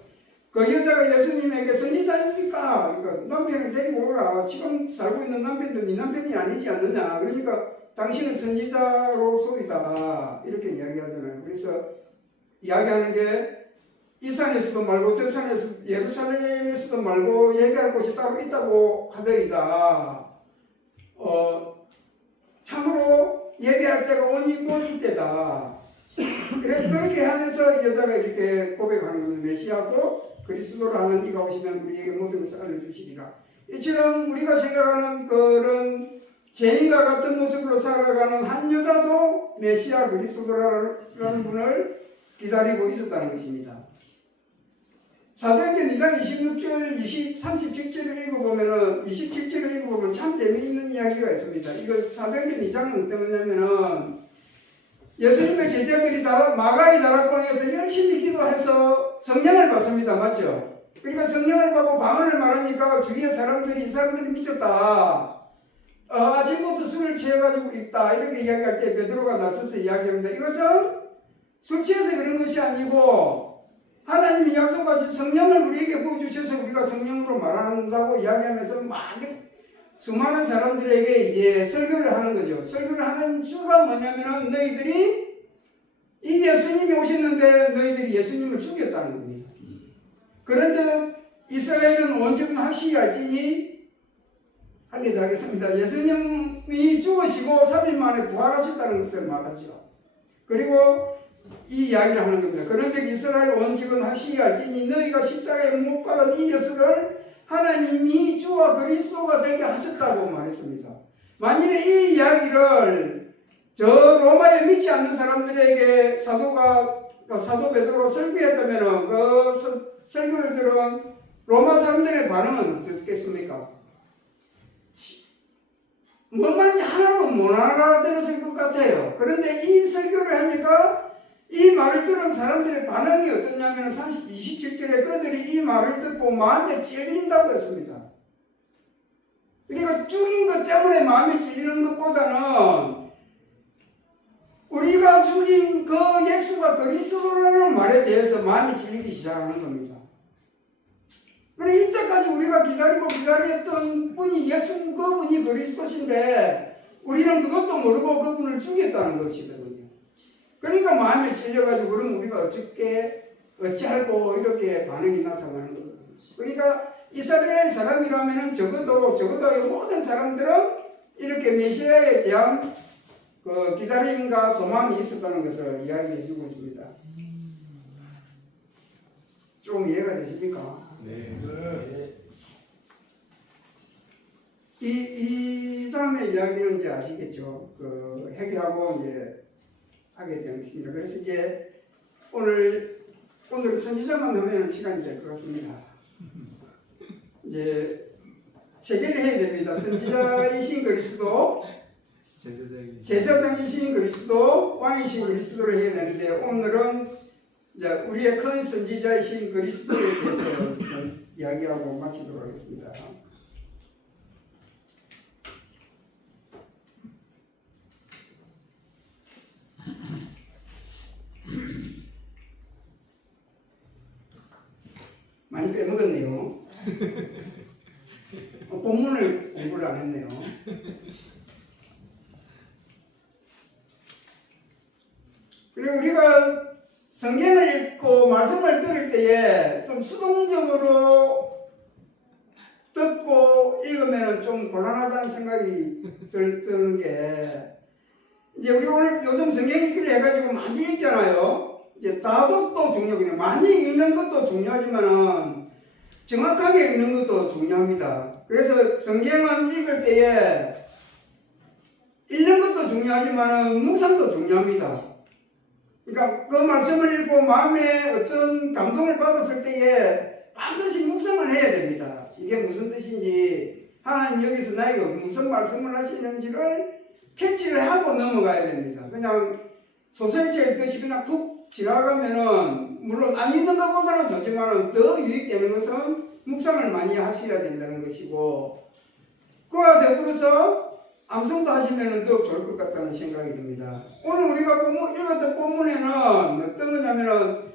그 여자가 예수님에게 선지자입니까? 그러니까 남편을 데리고 오라. 지금 살고 있는 남편도 네 남편이 아니지 않느냐. 그러니까 당신은 선지자로소이다. 이렇게 이야기하잖아요. 그래서 이야기하는 게 이 산에서도 말고 저 산에서 예루살렘에서도 말고 예배할 곳이 따로 있다고 하더이다. 참으로 예배할 때가 오니 곧 이때다. 그렇게 하면서 여자가 이렇게 고백하는 겁니다. 메시아도 그리스도라는 이가 오시면 우리에게 모든 것을 알려주시리라. 이처럼 우리가 생각하는 그런 죄인과 같은 모습으로 살아가는 한 여자도 메시아 그리스도라는 분을 기다리고 있었다는 것입니다. 사도행전 2장 26절, 37절을 읽어보면은 27절을 읽어보면 참 재미있는 이야기가 있습니다. 이거 사도행전 2장은 어떤 거냐면은 예수님의 제자들이 마가의 다락방에서 열심히 기도해서 성령을 받습니다. 맞죠? 그러니까 성령을 받고 방언을 말하니까 주위의 사람들이 이 사람들이 미쳤다. 아침부터 술을 취해가지고 있다. 이렇게 이야기할 때 베드로가 나서서 이야기합니다. 이것은 술 취해서 그런 것이 아니고 하나님이 약속하신 성령을 우리에게 부어주셔서 우리가 성령으로 말한다고 이야기하면서 수많은 사람들에게 이제 설교를 하는 거죠. 설교를 하는 주가 뭐냐면은 너희들이 이 예수님이 오셨는데 너희들이 예수님을 죽였다는 겁니다. 그런데 이스라엘은 온전한 확신할지니 하게 되겠습니다. 예수님이 죽으시고 3일 만에 부활하셨다는 것을 말하죠. 그리고 이 이야기를 하는 겁니다. 그런즉 이스라엘 온 집은 확신할지니 너희가 십자가에 못 박은 이 예수를 하나님이 주와 그리스도가 되게 하셨다고 말했습니다. 만일에 이 이야기를 저 로마에 믿지 않는 사람들에게 사도 베드로가 설교했다면 그 설교를 들은 로마 사람들의 반응은 어떻겠습니까? 뭔 하나도 못 알아들었을 것 같아요. 그런데 이 설교를 하니까 이 말을 들은 사람들의 반응이 어떠냐면 27절에 그들이 이 말을 듣고 마음에 찔린다고 했습니다. 그러니까 죽인 것 때문에 마음에 찔리는 것보다는 우리가 죽인 그 예수가 그리스도라는 말에 대해서 마음이 찔리기 시작하는 겁니다. 그래 이때까지 우리가 기다렸던 분이 예수 그분이 그리스도신데 우리는 그것도 모르고 그분을 죽였다는 것이거든요. 그러니까 마음에 찔려가지고 그럼 우리가 어찌할고 이렇게 반응이 나타나는 거거든요. 그러니까 이스라엘 사람이라면 적어도 모든 사람들은 이렇게 메시아에 대한 그 기다림과 소망이 있었다는 것을 이야기해 주고 있습니다. 좀 이해가 되십니까? 네. 이 다음에 이야기는 이제 아시겠죠? 그 회개하고 이제 하게 된 것입니다. 그래서 이제 오늘 선지자만 하면 시간이 될 것 같습니다. 이제 세 개를 해야 됩니다. 선지자이신 그리스도, 제사장이신 그리스도, 왕이신 그리스도를 해야 되는데 오늘은 이제 우리의 큰 선지자이신 그리스도에 대해서 이야기하고 마치도록 하겠습니다. 많이 빼먹었네요. 본문을 공부를 안 했네요. 그리고 우리가 성경을 읽고 말씀을 들을 때에 좀 수동적으로 듣고 읽으면 좀 곤란하다는 생각이 드는 게, 이제 우리 오늘 요즘 성경 읽기를 해가지고 많이 읽잖아요. 이제 다독도 중요하거든요. 많이 읽는 것도 중요하지만은 정확하게 읽는 것도 중요합니다. 그래서 성경은 읽을 때에 읽는 것도 중요하지만은 묵상도 중요합니다. 그러니까 그 말씀을 읽고 마음에 어떤 감동을 받았을 때에 반드시 묵상을 해야 됩니다. 이게 무슨 뜻인지, 하나님 여기서 나에게 무슨 말씀을 하시는지를 캐치를 하고 넘어가야 됩니다. 그냥 소설책 읽듯이 그냥 푹 지나가면은, 물론 안 읽는 것보다는 좋지만은 더 유익되는 것은 묵상을 많이 하셔야 된다는 것이고, 그와 더불어서 암송도 하시면 더 좋을 것 같다는 생각이 듭니다. 오늘 우리가 읽었던 본문에는 어떤 거냐면은,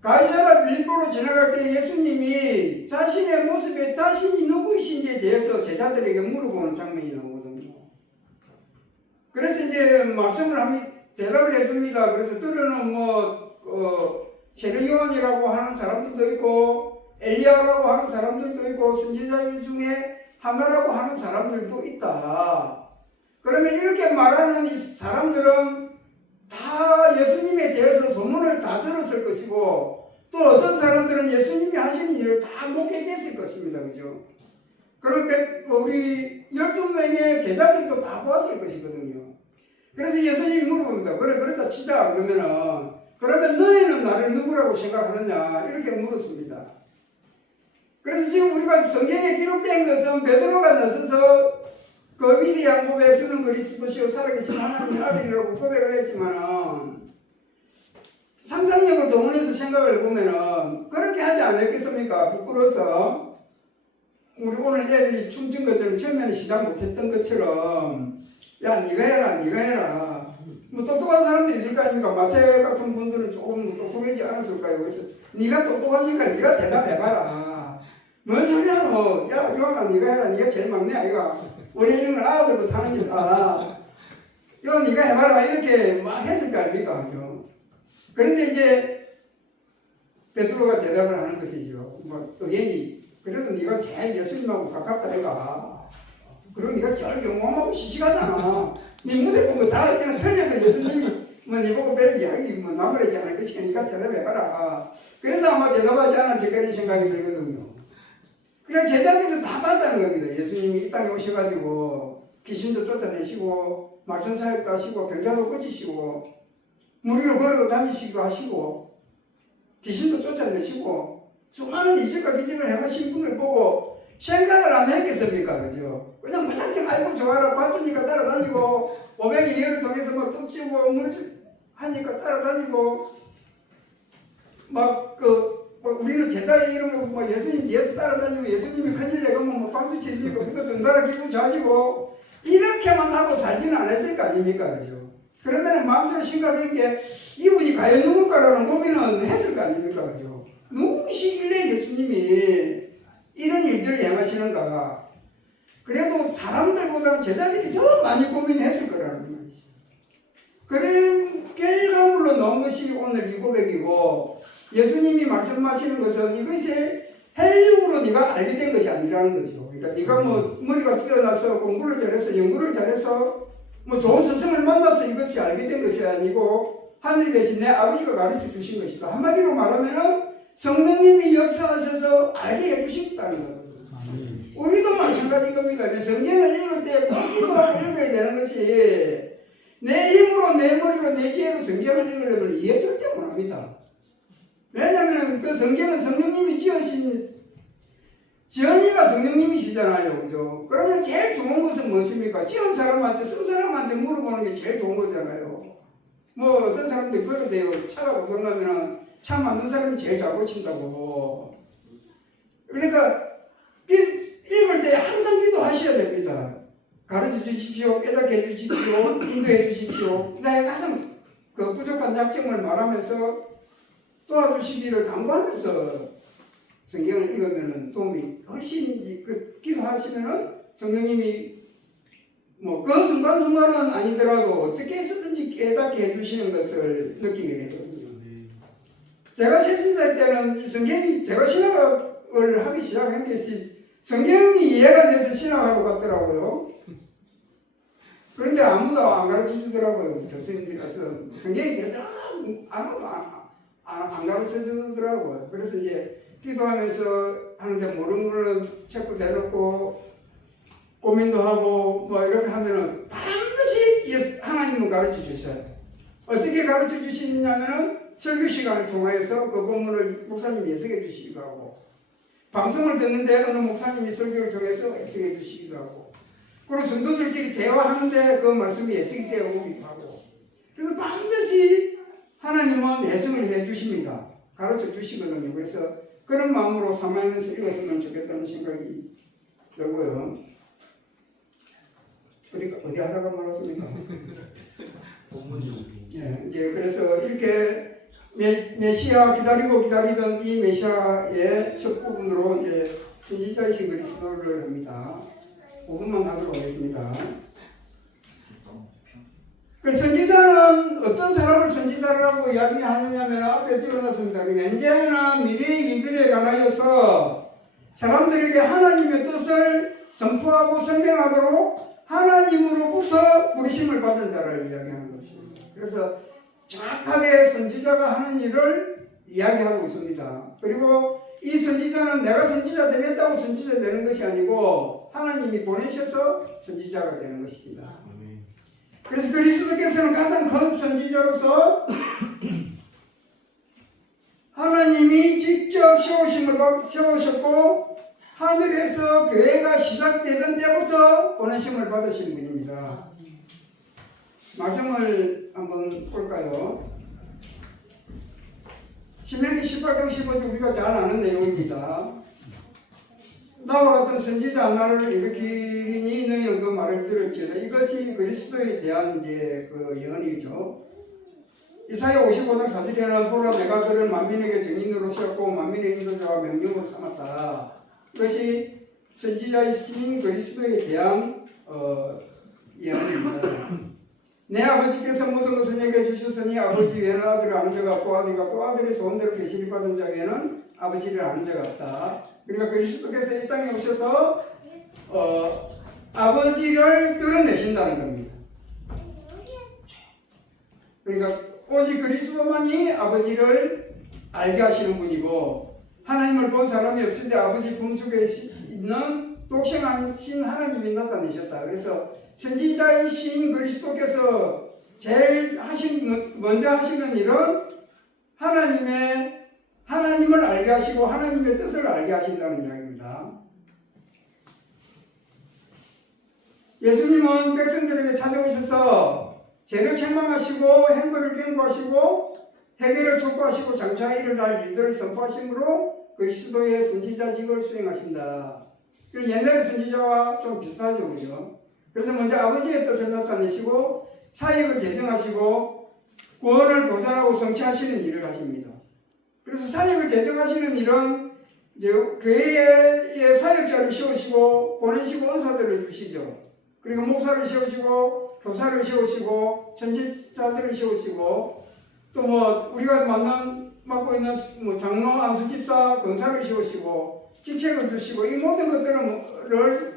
가이사라 빌립보로 지나갈 때 예수님이 자신의 모습에 자신이 누구이신지에 대해서 제자들에게 물어보는 장면이 나오거든요. 그래서 이제 말씀을 하면 대답을 해줍니다. 그래서 들으는 세례 요한이라고 하는 사람들도 있고, 엘리야라고 하는 사람들도 있고, 선지자 중에 하나라고 하는 사람들도 있다. 그러면 이렇게 말하는 이 사람들은 다 예수님에 대해서 소문을 다 들었을 것이고, 또 어떤 사람들은 예수님이 하시는 일을 다 목격했을 것입니다. 그죠? 그러니까 우리 12명의 제자들도 다 보았을 것이거든요. 그래서 예수님이 물어봅니다. 그래, 그렇다 치자. 그러면 너희는 나를 누구라고 생각하느냐? 이렇게 물었습니다. 그래서 지금 우리가 성경에 기록된 것은 베드로가 나서서 그 위대한 고백, 주는 그리스도시요 살아계신 하나님의 아들이라고 고백을 했지만은, 상상력을 동원해서 생각을 해보면은 그렇게 하지 않았겠습니까? 부끄러워서. 우리 오늘 애들이 춤춘 것처럼 처음에는 시작 못했던 것처럼, 야 네가 해라 네가 해라. 뭐 똑똑한 사람도 있을 거 아닙니까? 마태 같은 분들은 조금 똑똑하지 않았을까요? 그래서 네가 똑똑하니까 네가 대답해봐라. 뭔 소리야 야 요한아 네가 해라. 네가 제일 막내 아이가. 우리 이름은 아들부터 하는 일이다. 이거 네가 해봐라. 이렇게 막 했을 거 아닙니까? 그런데 이제 베드로가 대답을 하는 것이죠. 의견이, 그래도 네가 제일 예수님하고 가깝다 아이가. 그리고 네가 제일 경험하고 시시하잖아. 네 무대 본 거 다 할 때는 틀려도 예수님이 네 보고 별 이야기 나무라지 않을 것이니까 네가 대답해봐라. 그래서 아마 대답하지 않았을 거라는 생각이 들거든요. 그래 제자들도 다 봤다는 겁니다. 예수님이 이 땅에 오셔가지고 귀신도 쫓아내시고 말씀 사역도 하시고 병자도 고치시고 무리로 걸어 다니시기도 하시고 귀신도 쫓아내시고 수많은 이적과 기적을 행하신 분을 보고 생각을 안 했겠습니까? 그죠? 그냥 무작정 아이고 좋아라 봐주니까 따라다니고 500의 예를 통해서 막 뚝지고 물 하니까 따라다니고 우리는 제자의 이름으로 예수님 뒤에서 따라다니고 예수님이 큰일 내가면 박수 치니까 우리도 덩달아 기분 좋아지고 이렇게만 하고 살지는 않았을 거 아닙니까? 그죠? 그러면 마음속으로 생각한 게 이분이 과연 누굴까라는 고민은 했을 거 아닙니까? 그죠? 누구시길래 예수님이 이런 일들을 행하시는가? 그래도 사람들보다는 제자들이 더 많이 고민했을 거라는 말이죠. 그런 결과물로 나온 것이 오늘 이 고백이고, 예수님이 말씀하시는 것은 이것이 헬릭으로 네가 알게 된 것이 아니라는 거죠. 그러니까 네가 머리가 뛰어나서 공부를 잘해서 연구를 잘해서 좋은 스승을 만나서 이것이 알게 된 것이 아니고 하늘에 계신 내 아버지가 가르쳐 주신 것이다. 한마디로 말하면 성령님이 역사하셔서 알게 해주셨다는 거예요. 우리도 마찬가지인 겁니다. 성경을 읽을 때 꼭 기도하고 읽어야 되는 것이 내 힘으로 내 머리로 내 지혜로 성경을 읽으려면 이해 절대 못합니다. 왜냐하면 그 성경은 성령님이 지으신 지은이가 성령님이시잖아요. 그죠? 그러면 제일 좋은 것은 무엇입니까? 지은 사람한테, 쓴 사람한테 물어보는 게 제일 좋은 거잖아요. 어떤 사람들이 그러대요. 차가 고장나면 차 만든 사람이 제일 잘 고친다고. 그러니까 읽을 때 항상 기도하셔야 됩니다. 가르쳐 주십시오. 깨닫게 해주십시오. 인도해 주십시오. 내가 가장 그 부족한 약점을 말하면서 도와주시기를 간구하면서 성경을 읽으면 도움이 훨씬 기도하시면은 성령님이 그 순간순간은 아니더라도 어떻게 해서든지 깨닫게 해주시는 것을 느끼게 되거든요. 제가 세신살 때는 이 성경이 제가 신학을 하기 시작한 게 성경이 이해가 돼서 신학하러 갔더라고요. 그런데 아무도 안 가르쳐 주더라고요. 교수님들이 가서 성경에 대해서 아무도 안 가르쳐 주더라고요. 그래서 이제 기도하면서 하는데 모르는 거는 자꾸 내놓고 고민도 하고 뭐 이렇게 하면은 반드시 하나님은 가르쳐 주셔요. 어떻게 가르쳐 주시냐면은 설교 시간을 통해서 그 본문을 목사님이 해석해 주시기도 하고, 방송을 듣는데 어느 목사님이 설교를 통해서 해석해 주시기도 하고, 그리고 성도들끼리 대화하는데 그 말씀이 해석이 되어 오기도 하고, 그래서 반드시 하나님은 해석을 해 주십니다. 가르쳐 주시거든요. 그래서 그런 마음으로 삼하면서 읽었으면 좋겠다는 생각이 들고요. 어디 하다가 말았습니까? 예, 이제 그래서 이렇게 메시아 기다리던 이 메시아의 첫 부분으로 이제 선지자이신 그리스도를 합니다. 5분만 하도록 하겠습니다. 그 선지자는 어떤 사람을 선지자라고 이야기하느냐면 앞에 찍어놨습니다. 현재는 미래의 일들에 관하여서 사람들에게 하나님의 뜻을 선포하고 설명하도록 하나님으로부터 부르심을 받은 자를 이야기하는 것입니다. 그래서 정확하게 선지자가 하는 일을 이야기하고 있습니다. 그리고 이 선지자는 내가 선지자 되겠다고 선지자 되는 것이 아니고 하나님이 보내셔서 선지자가 되는 것입니다. 그래서 그리스도께서는 가장 큰 선지자로서 하나님이 직접 세우셨고 하늘에서 교회가 시작되던 때부터 보내심을 받으신 분입니다. 말씀을 한번 볼까요? 신명기 18장 15절 우리가 잘 아는 내용입니다. 나와 같은 선지자 하나를 일으키니 너희는 그 말을 들을지어다. 이것이 그리스도에 대한 이제 그 예언이죠. 이사야 55장 4절에는 보라 내가 그를 만민에게 증인으로 세웠고 만민의 인도자와 명령으로 삼았다. 이것이 선지자이신 그리스도에 대한 예언입니다. 내 아버지께서 모든 것을 내게 주셨으니 아버지 외에는 아들을 아는 자가 없고 아들과 또 아들의 소원대로 계시를 받은 자 외에는 아버지를 아는 자가 없다. 그러니까 그리스도께서 이 땅에 오셔서 아버지를 드러내신다는 겁니다. 그러니까 오직 그리스도만이 아버지를 알게 하시는 분이고 하나님을 본 사람이 없을 때 아버지 품속에 있는 독생하신 하나님이 나타내셨다. 그래서 선지자이신 그리스도께서 제일 먼저 하시는 일은 하나님을 알게 하시고 하나님의 뜻을 알게 하신다는 이야기입니다. 예수님은 백성들에게 찾아오셔서 죄를 책망하시고 행벌을 경고하시고 회개를 촉구하시고 장차 일어날 일들을 선포하심으로 그리스도의 선지자직을 수행하신다. 옛날의 선지자와 좀 비슷하죠, 그죠? 그래서 먼저 아버지의 뜻을 나타내시고 사역을 제정하시고 구원을 보존하고 성취하시는 일을 하십니다. 그래서 사역을 제정하시는 일은 이제 교회의 사역자를 세우시고 보내시고 은사들을 주시죠. 그리고 목사를 세우시고 교사를 세우시고 선지자들을 세우시고 또 뭐 우리가 맡고 있는 뭐 장로, 안수집사, 권사를 세우시고 직책을 주시고 이 모든 것들을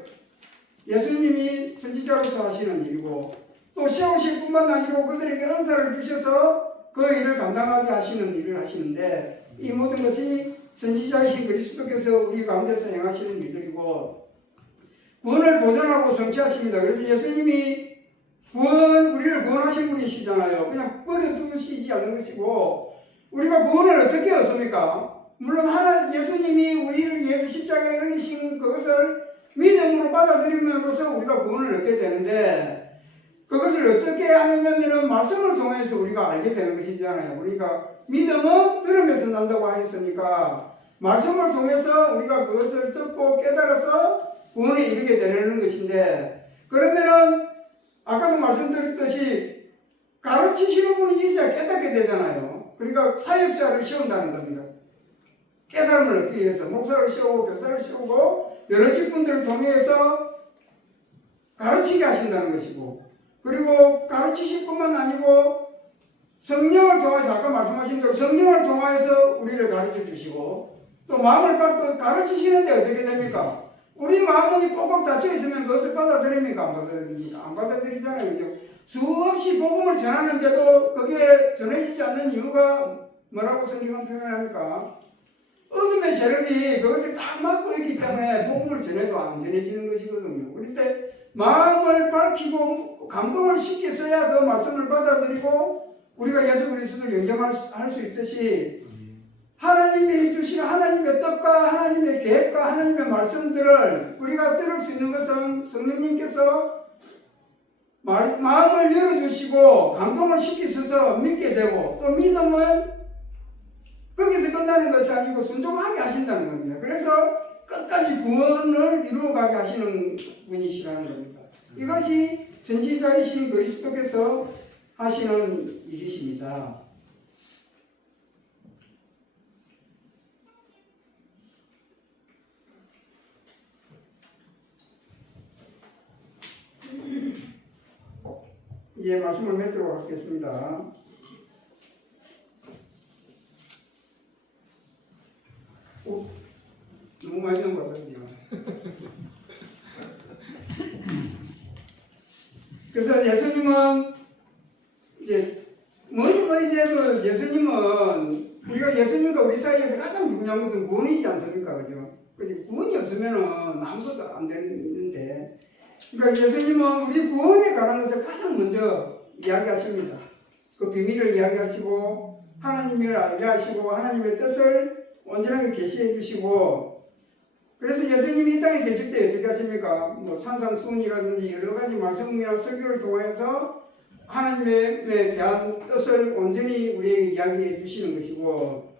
예수님이 선지자로서 하시는 일이고 또 세우실 뿐만 아니라 그들에게 은사를 주셔서 그 일을 감당하게 하시는 일을 하시는데 이 모든 것이 선지자이신 그리스도께서 우리 가운데서 행하시는 일들이고 구원을 보존하고 성취하십니다. 그래서 예수님이 우리를 구원하신 분이시잖아요. 그냥 버려두시지 않는 것이고 우리가 구원을 어떻게 얻습니까? 물론 예수님이 우리를 위해서 십자가에 흘리신 그것을 믿음으로 받아들임으로써 우리가 구원을 얻게 되는데 그것을 어떻게 하느냐면 말씀을 통해서 우리가 알게 되는 것이잖아요. 우리가 믿음은 들음에서 난다고 하셨으니까 말씀을 통해서 우리가 그것을 듣고 깨달아서 구원에 이르게 되는 것인데 그러면은 아까도 말씀드렸듯이 가르치시는 분이 있어야 깨닫게 되잖아요. 그러니까 사역자를 세운다는 겁니다. 깨달음을 얻기 위해서 목사를 세우고 교사를 세우고 여러 직분들을 통해서 가르치게 하신다는 것이고 그리고 가르치실 뿐만 아니고 성령을 통해서 아까 말씀하신 대로 성령을 통해서 우리를 가르쳐 주시고 또 마음을 받고 가르치시는데 어떻게 됩니까? 우리 마음이 꼭꼭 닫혀 있으면 그것을 받아들입니까? 안 받아들입니까? 안 받아들이잖아요. 그죠? 수없이 복음을 전하는데도 그게 전해지지 않는 이유가 뭐라고 성경은 표현합니까? 어둠의 세력이 그것을 딱 막고 있기 때문에 복음을 전해도 안 전해지는 것이거든요. 그런데 마음을 밝히고 감동을 시켜서야 그 말씀을 받아들이고 우리가 예수 그리스도를 영접할 수 있듯이 하나님이 주시는 하나님의 뜻과 하나님의 계획과 하나님의 말씀들을 우리가 들을 수 있는 것은 성령님께서 마음을 열어주시고 감동을 시키셔서 믿게 되고 또 믿음은 거기서 끝나는 것이 아니고 순종하게 하신다는 겁니다. 그래서 끝까지 구원을 이루어가게 하시는 분이시라는 겁니다. 이것이 선지자이신 그리스도께서 하시는 일이십니다. 이제 말씀을 맺도록 하겠습니다. 너무 많이 넘어갔네요. 그래서 예수님은 이제 뭐니 해도 예수님은 우리가 예수님과 우리 사이에서 가장 중요한 것은 구원이지 않습니까? 그죠? 구원이 없으면은 아무것도 안 되는데 그러니까 예수님은 우리 구원에 관한 것을 가장 먼저 이야기하십니다. 그 비밀을 이야기하시고 하나님을 알게 하시고 하나님의 뜻을 온전하게 계시해 주시고 그래서 예수님이 이 땅에 계실 때 어떻게 하십니까? 뭐 산상수훈이라든지 여러 가지 말씀이나 설교를 통해서 하나님에 대한 뜻을 온전히 우리에게 이야기해 주시는 것이고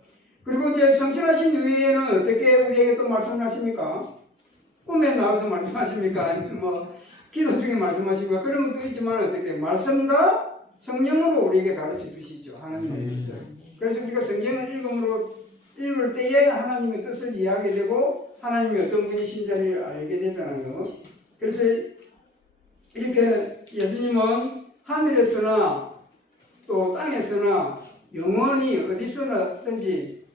그리고 이제 성천하신 이후에는 어떻게 우리에게 또 말씀을 하십니까? 꿈에 나와서 말씀하십니까? 아니면 뭐 기도 중에 말씀하십니까? 그런 것도 있지만 어떻게 말씀과 성령으로 우리에게 가르쳐 주시죠. 하나님의 뜻을. 그래서 우리가 성경을 읽을 때에 하나님의 뜻을 이해하게 되고 하나님이 어떤 분이신지를 알게 되잖아요. 그래서 이렇게 예수님은 하늘에서나 또 땅에서나 영원히 어디서든지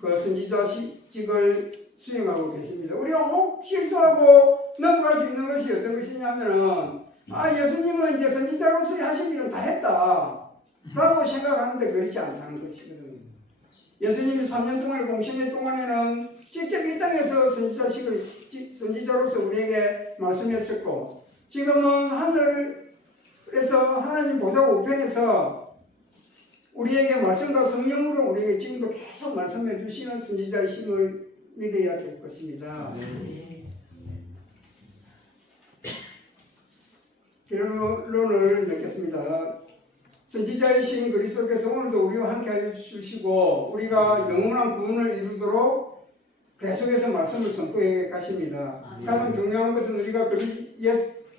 그 선지자직을 수행하고 계십니다. 우리가 혹 실수하고 넘어갈 수 있는 것이 어떤 것이냐면은 예수님은 이제 선지자로서 하신 일은 다 했다 라고 생각하는데 그렇지 않다는 것이거든요. 예수님이 3년 동안의 공생애 동안에는 직접 이 땅에서 선지자로서 우리에게 말씀했었고 지금은 하늘에서 하나님 보좌 우편에서 우리에게 말씀과 성령으로 우리에게 지금도 계속 말씀해 주시는 선지자이심을 믿어야 될 것입니다. 결론을 맺겠습니다. 선지자이신 그리스도께서 오늘도 우리와 함께 해주시고 우리가 영원한 구원을 이루도록 계속해서 말씀을 선포해 가십니다. 가장 중요한 것은 우리가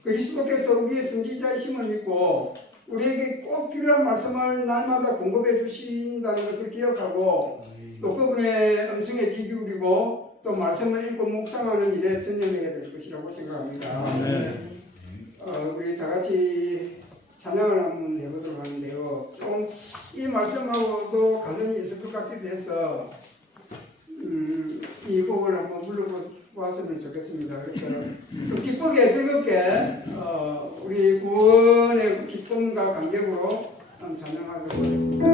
그리스도께서 우리의 선지자이심을 믿고 우리에게 꼭 필요한 말씀을 날마다 공급해 주신다는 것을 기억하고 또 그분의 음성에 귀 기울이고 또 말씀을 읽고 묵상하는 일에 전념해야 될 것이라고 생각합니다. 우리 다 같이 찬양을 한번 해보도록 하는데요. 좀 이 말씀하고도 관련이 있을 것 같기도 해서 이 곡을 한번 불러보았으면 좋겠습니다. 그래서 좀 기쁘게 즐겁게 우리 구원의 기쁨과 감격으로 한번 찬양하도록 하겠습니다.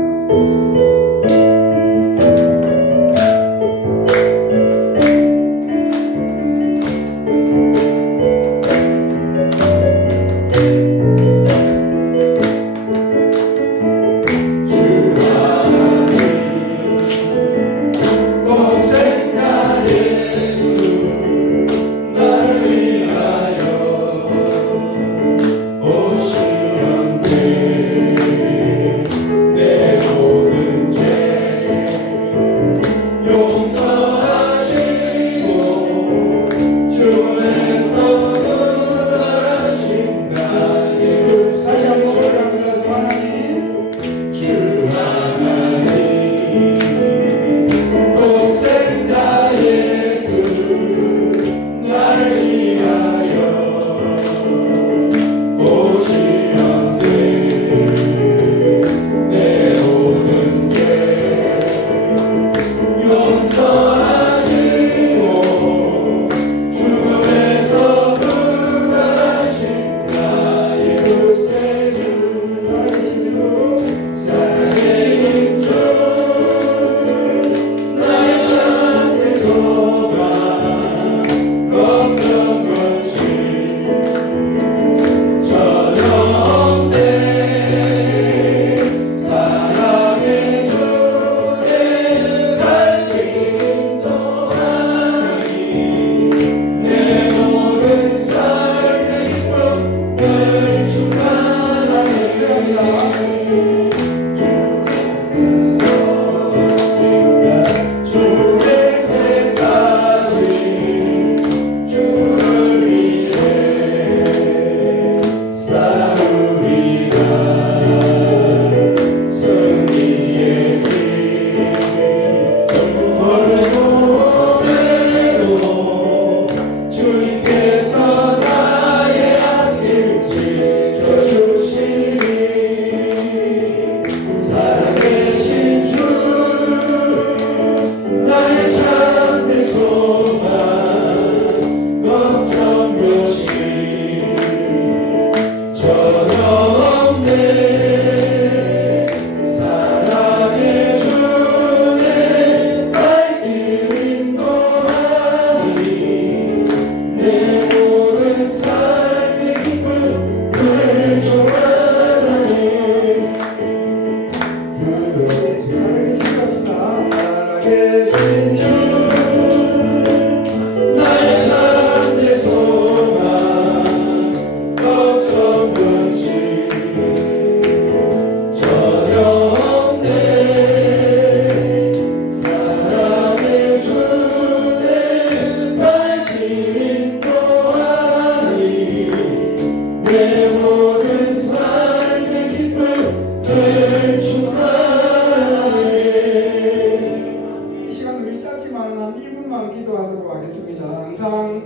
이 시간 우리 짧지만 한 1분만 기도하도록 하겠습니다. 항상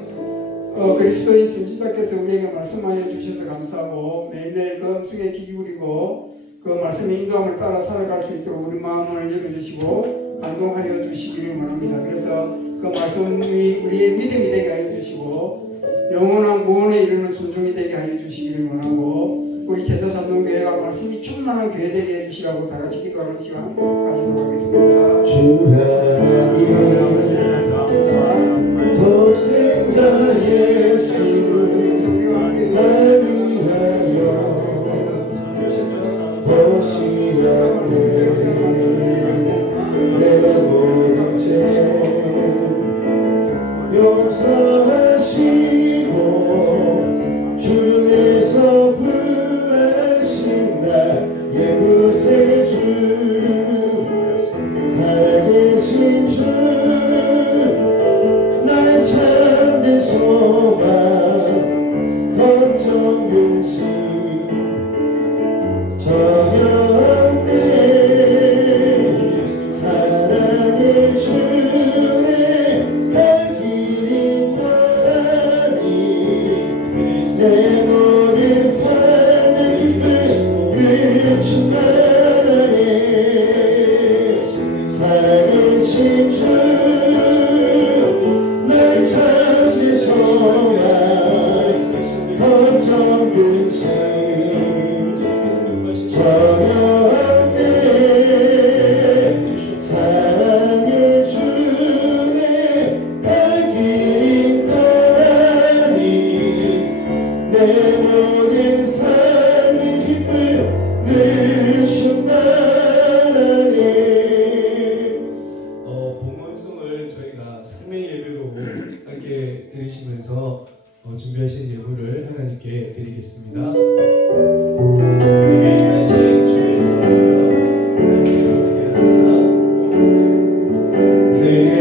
그리스도인 선지자께서 우리에게 말씀하여 주셔서 감사하고 매일매일 그 음성에 귀 기울이고 그 말씀의 인도함을 따라 살아갈 수 있도록 우리 마음을 열어주시고 감동하여 주시기를 원합니다. 그래서 그 말씀이 우리의 믿음이 되게 하여 주시고 영원한 구원에 이르는 순종이 되게 하여 주시기를 원하고 우리 제사삼동교회가 말씀이 충만한 교회 되게 해주시라고 다 같이 기도하는 시간 가지도록 하겠습니다. 주 하나님 독생자 예수 날 위하여 보시옵네 내 모든 죄 용서하시고 주에서 부하신 나의 구세주 살아계신 주 나의 참된 소망 걱정 근심 전혀 없네 사랑의 주의 갈 길이 바라니 내 모든 삶의 기쁨을 충만하네 살아계신 주 나의 참된 소망 걱정 근심 전혀 없네 사랑의 주의 갈 길이 떠나니 내 모든 삶의 기쁨을 충만하네. 봉헌송을 저희가 상명 예배로 함께 드리시면서 준비하신 예물을 하나님께 드리겠습니다. 내게 임하신 주의 성령 날씨롭게 하사 내게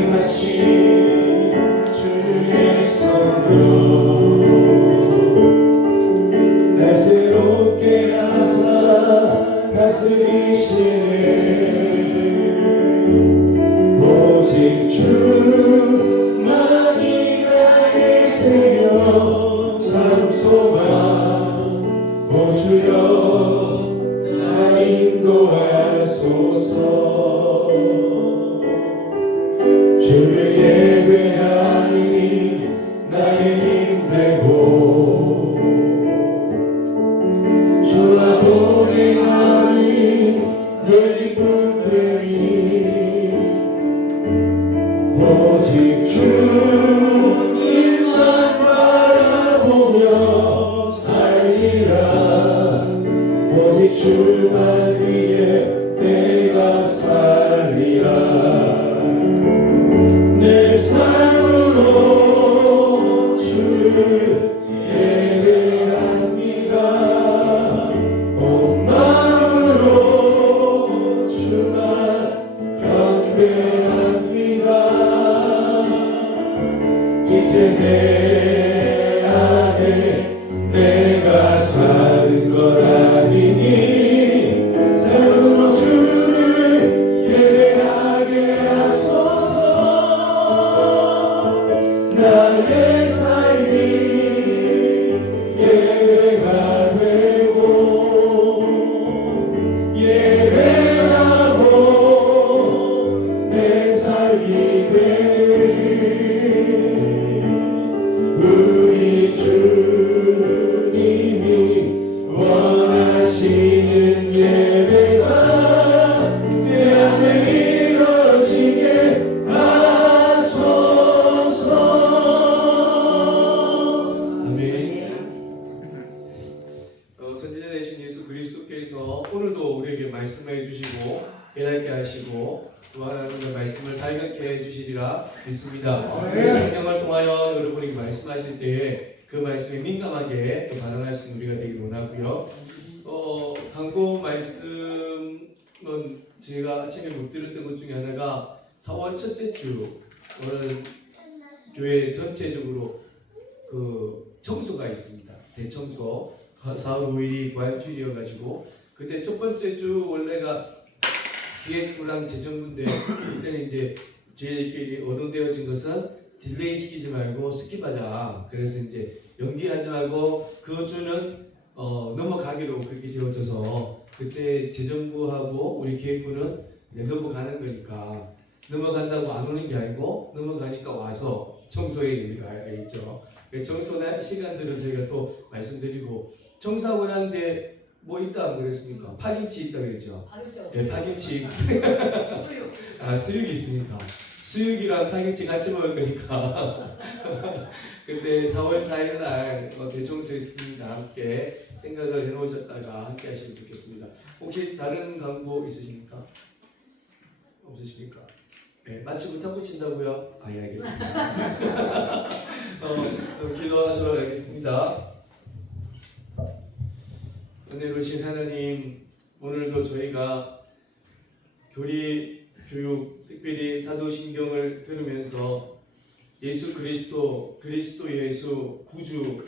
임하신 주의 성령 날 새롭게 하사 다스리시네 오직 주만이 나의 생명 참 소망 오 주여 나 인도하소서 주를 예배하니 나의 힘 되고 주와 동행하니 내 기쁨 되니 오직 주 일만 바라보며 살리라 오직 주만 위해 내가 살리라 내 삶으로 주를 예배합니다 온 마음으로 주만 경배합니다 이제 내 안에 내가 사는 것 아니니 삶으로 주를 예배하게 하소서 나의 삶이 예배가 되고 예배하고 내 삶이 되니 우리 주님이 원하시는 예배가 내 안에 이루어지게 하소서. 아멘. 선지자 되신 예수 그리스도께서 오늘도 우리에게 말씀해 주시고 깨닫게 하시고 또 하나님의 말씀을 발견 깨닫게 해주시리라 믿습니다. 성령을 통하여 여러분에게 말씀하실 때에 그 말씀에 민감하게 또 반응할 수 있는 우리가 되길 원하고요. 광고 말씀은 제가 아침에 못 들었던 것 중에 하나가 4월 첫째 주 오늘 교회 전체적으로 그 청소가 있습니다. 대청소 4월 5일이 부활주일이어가지고 그때 첫 번째 주 원래가 기획부랑 재정부인데 그때는 이제 저희끼리 언론되어진 것은 딜레이 시키지 말고 스킵하자. 그래서 이제 연기하지 말고 그 주는 넘어가기로 그렇게 되어져서 그때 재정부하고 우리 기획부는 넘어가는 거니까 넘어간다고 안 오는 게 아니고 넘어가니까 와서 청소해야 됩니다. 알겠죠? 청소나 시간들을 저희가 또 말씀드리고 청소하고 나는데 뭐 있다 그랬습니까? 파김치 있다 그랬죠? 네, 파김치. 수육이 있습니다. 수육이랑 파김치 같이 먹을 거니까. 근데 4월 4일 날 대청소 있습니다. 함께 생각을 해놓으셨다가 함께 하시면 좋겠습니다. 혹시 다른 광고 있으십니까? 없으십니까? 네, 마치 못하고 붙인다고요? 예, 알겠습니다. 기도하도록 하겠습니다. 은혜로우신 하나님, 오늘도 저희가 교리 교육, 특별히 사도신경을 들으면서 예수 그리스도, 그리스도 예수, 구주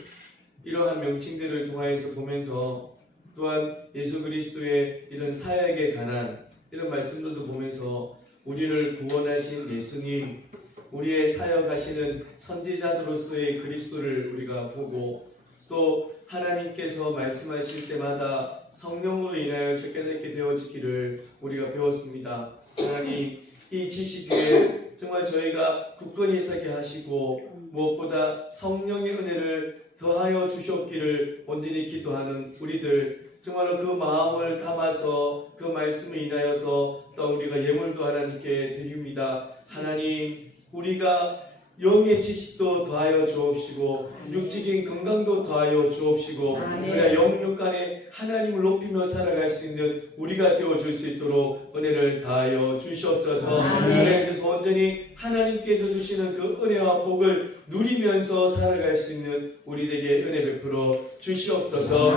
이러한 명칭들을 통하여서 보면서 또한 예수 그리스도의 이런 사역에 관한 이런 말씀들도 보면서 우리를 구원하신 예수님, 우리의 사역하시는 선지자들로서의 그리스도를 우리가 보고 또 하나님께서 말씀하실 때마다 성령으로 인하여서 깨닫게 되어지기를 우리가 배웠습니다. 하나님, 이 지식 위에 정말 저희가 굳건히 서게 하시고 무엇보다 성령의 은혜를 더하여 주셨기를 온전히 기도하는 우리들, 정말로 그 마음을 담아서 그 말씀을 인하여서 또 우리가 예물도 하나님께 드립니다. 하나님, 우리가 영의 지식도 더하여 주옵시고 육적인 건강도 더하여 주옵시고 그래야 영육 간에 하나님을 높이며 살아갈 수 있는 우리가 되어줄 수 있도록 은혜를 다하여 주시옵소서. 그래서 온전히 하나님께서 주시는 그 은혜와 복을 누리면서 살아갈 수 있는 우리에게 은혜 베풀어 주시옵소서.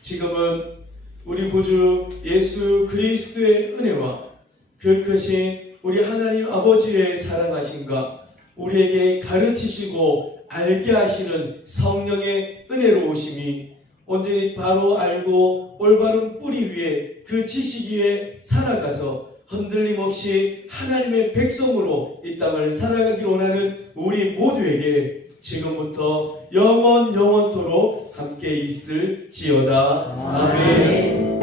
지금은 우리 구주 예수 그리스도의 은혜와 그 크신 우리 하나님 아버지의 사랑하심과 우리에게 가르치시고 알게 하시는 성령의 은혜로우심이 온전히 바로 알고 올바른 뿌리 위에 그 지식 위에 살아가서 흔들림 없이 하나님의 백성으로 이 땅을 살아가기 원하는 우리 모두에게 지금부터 영원토록 함께 있을지어다. 아멘.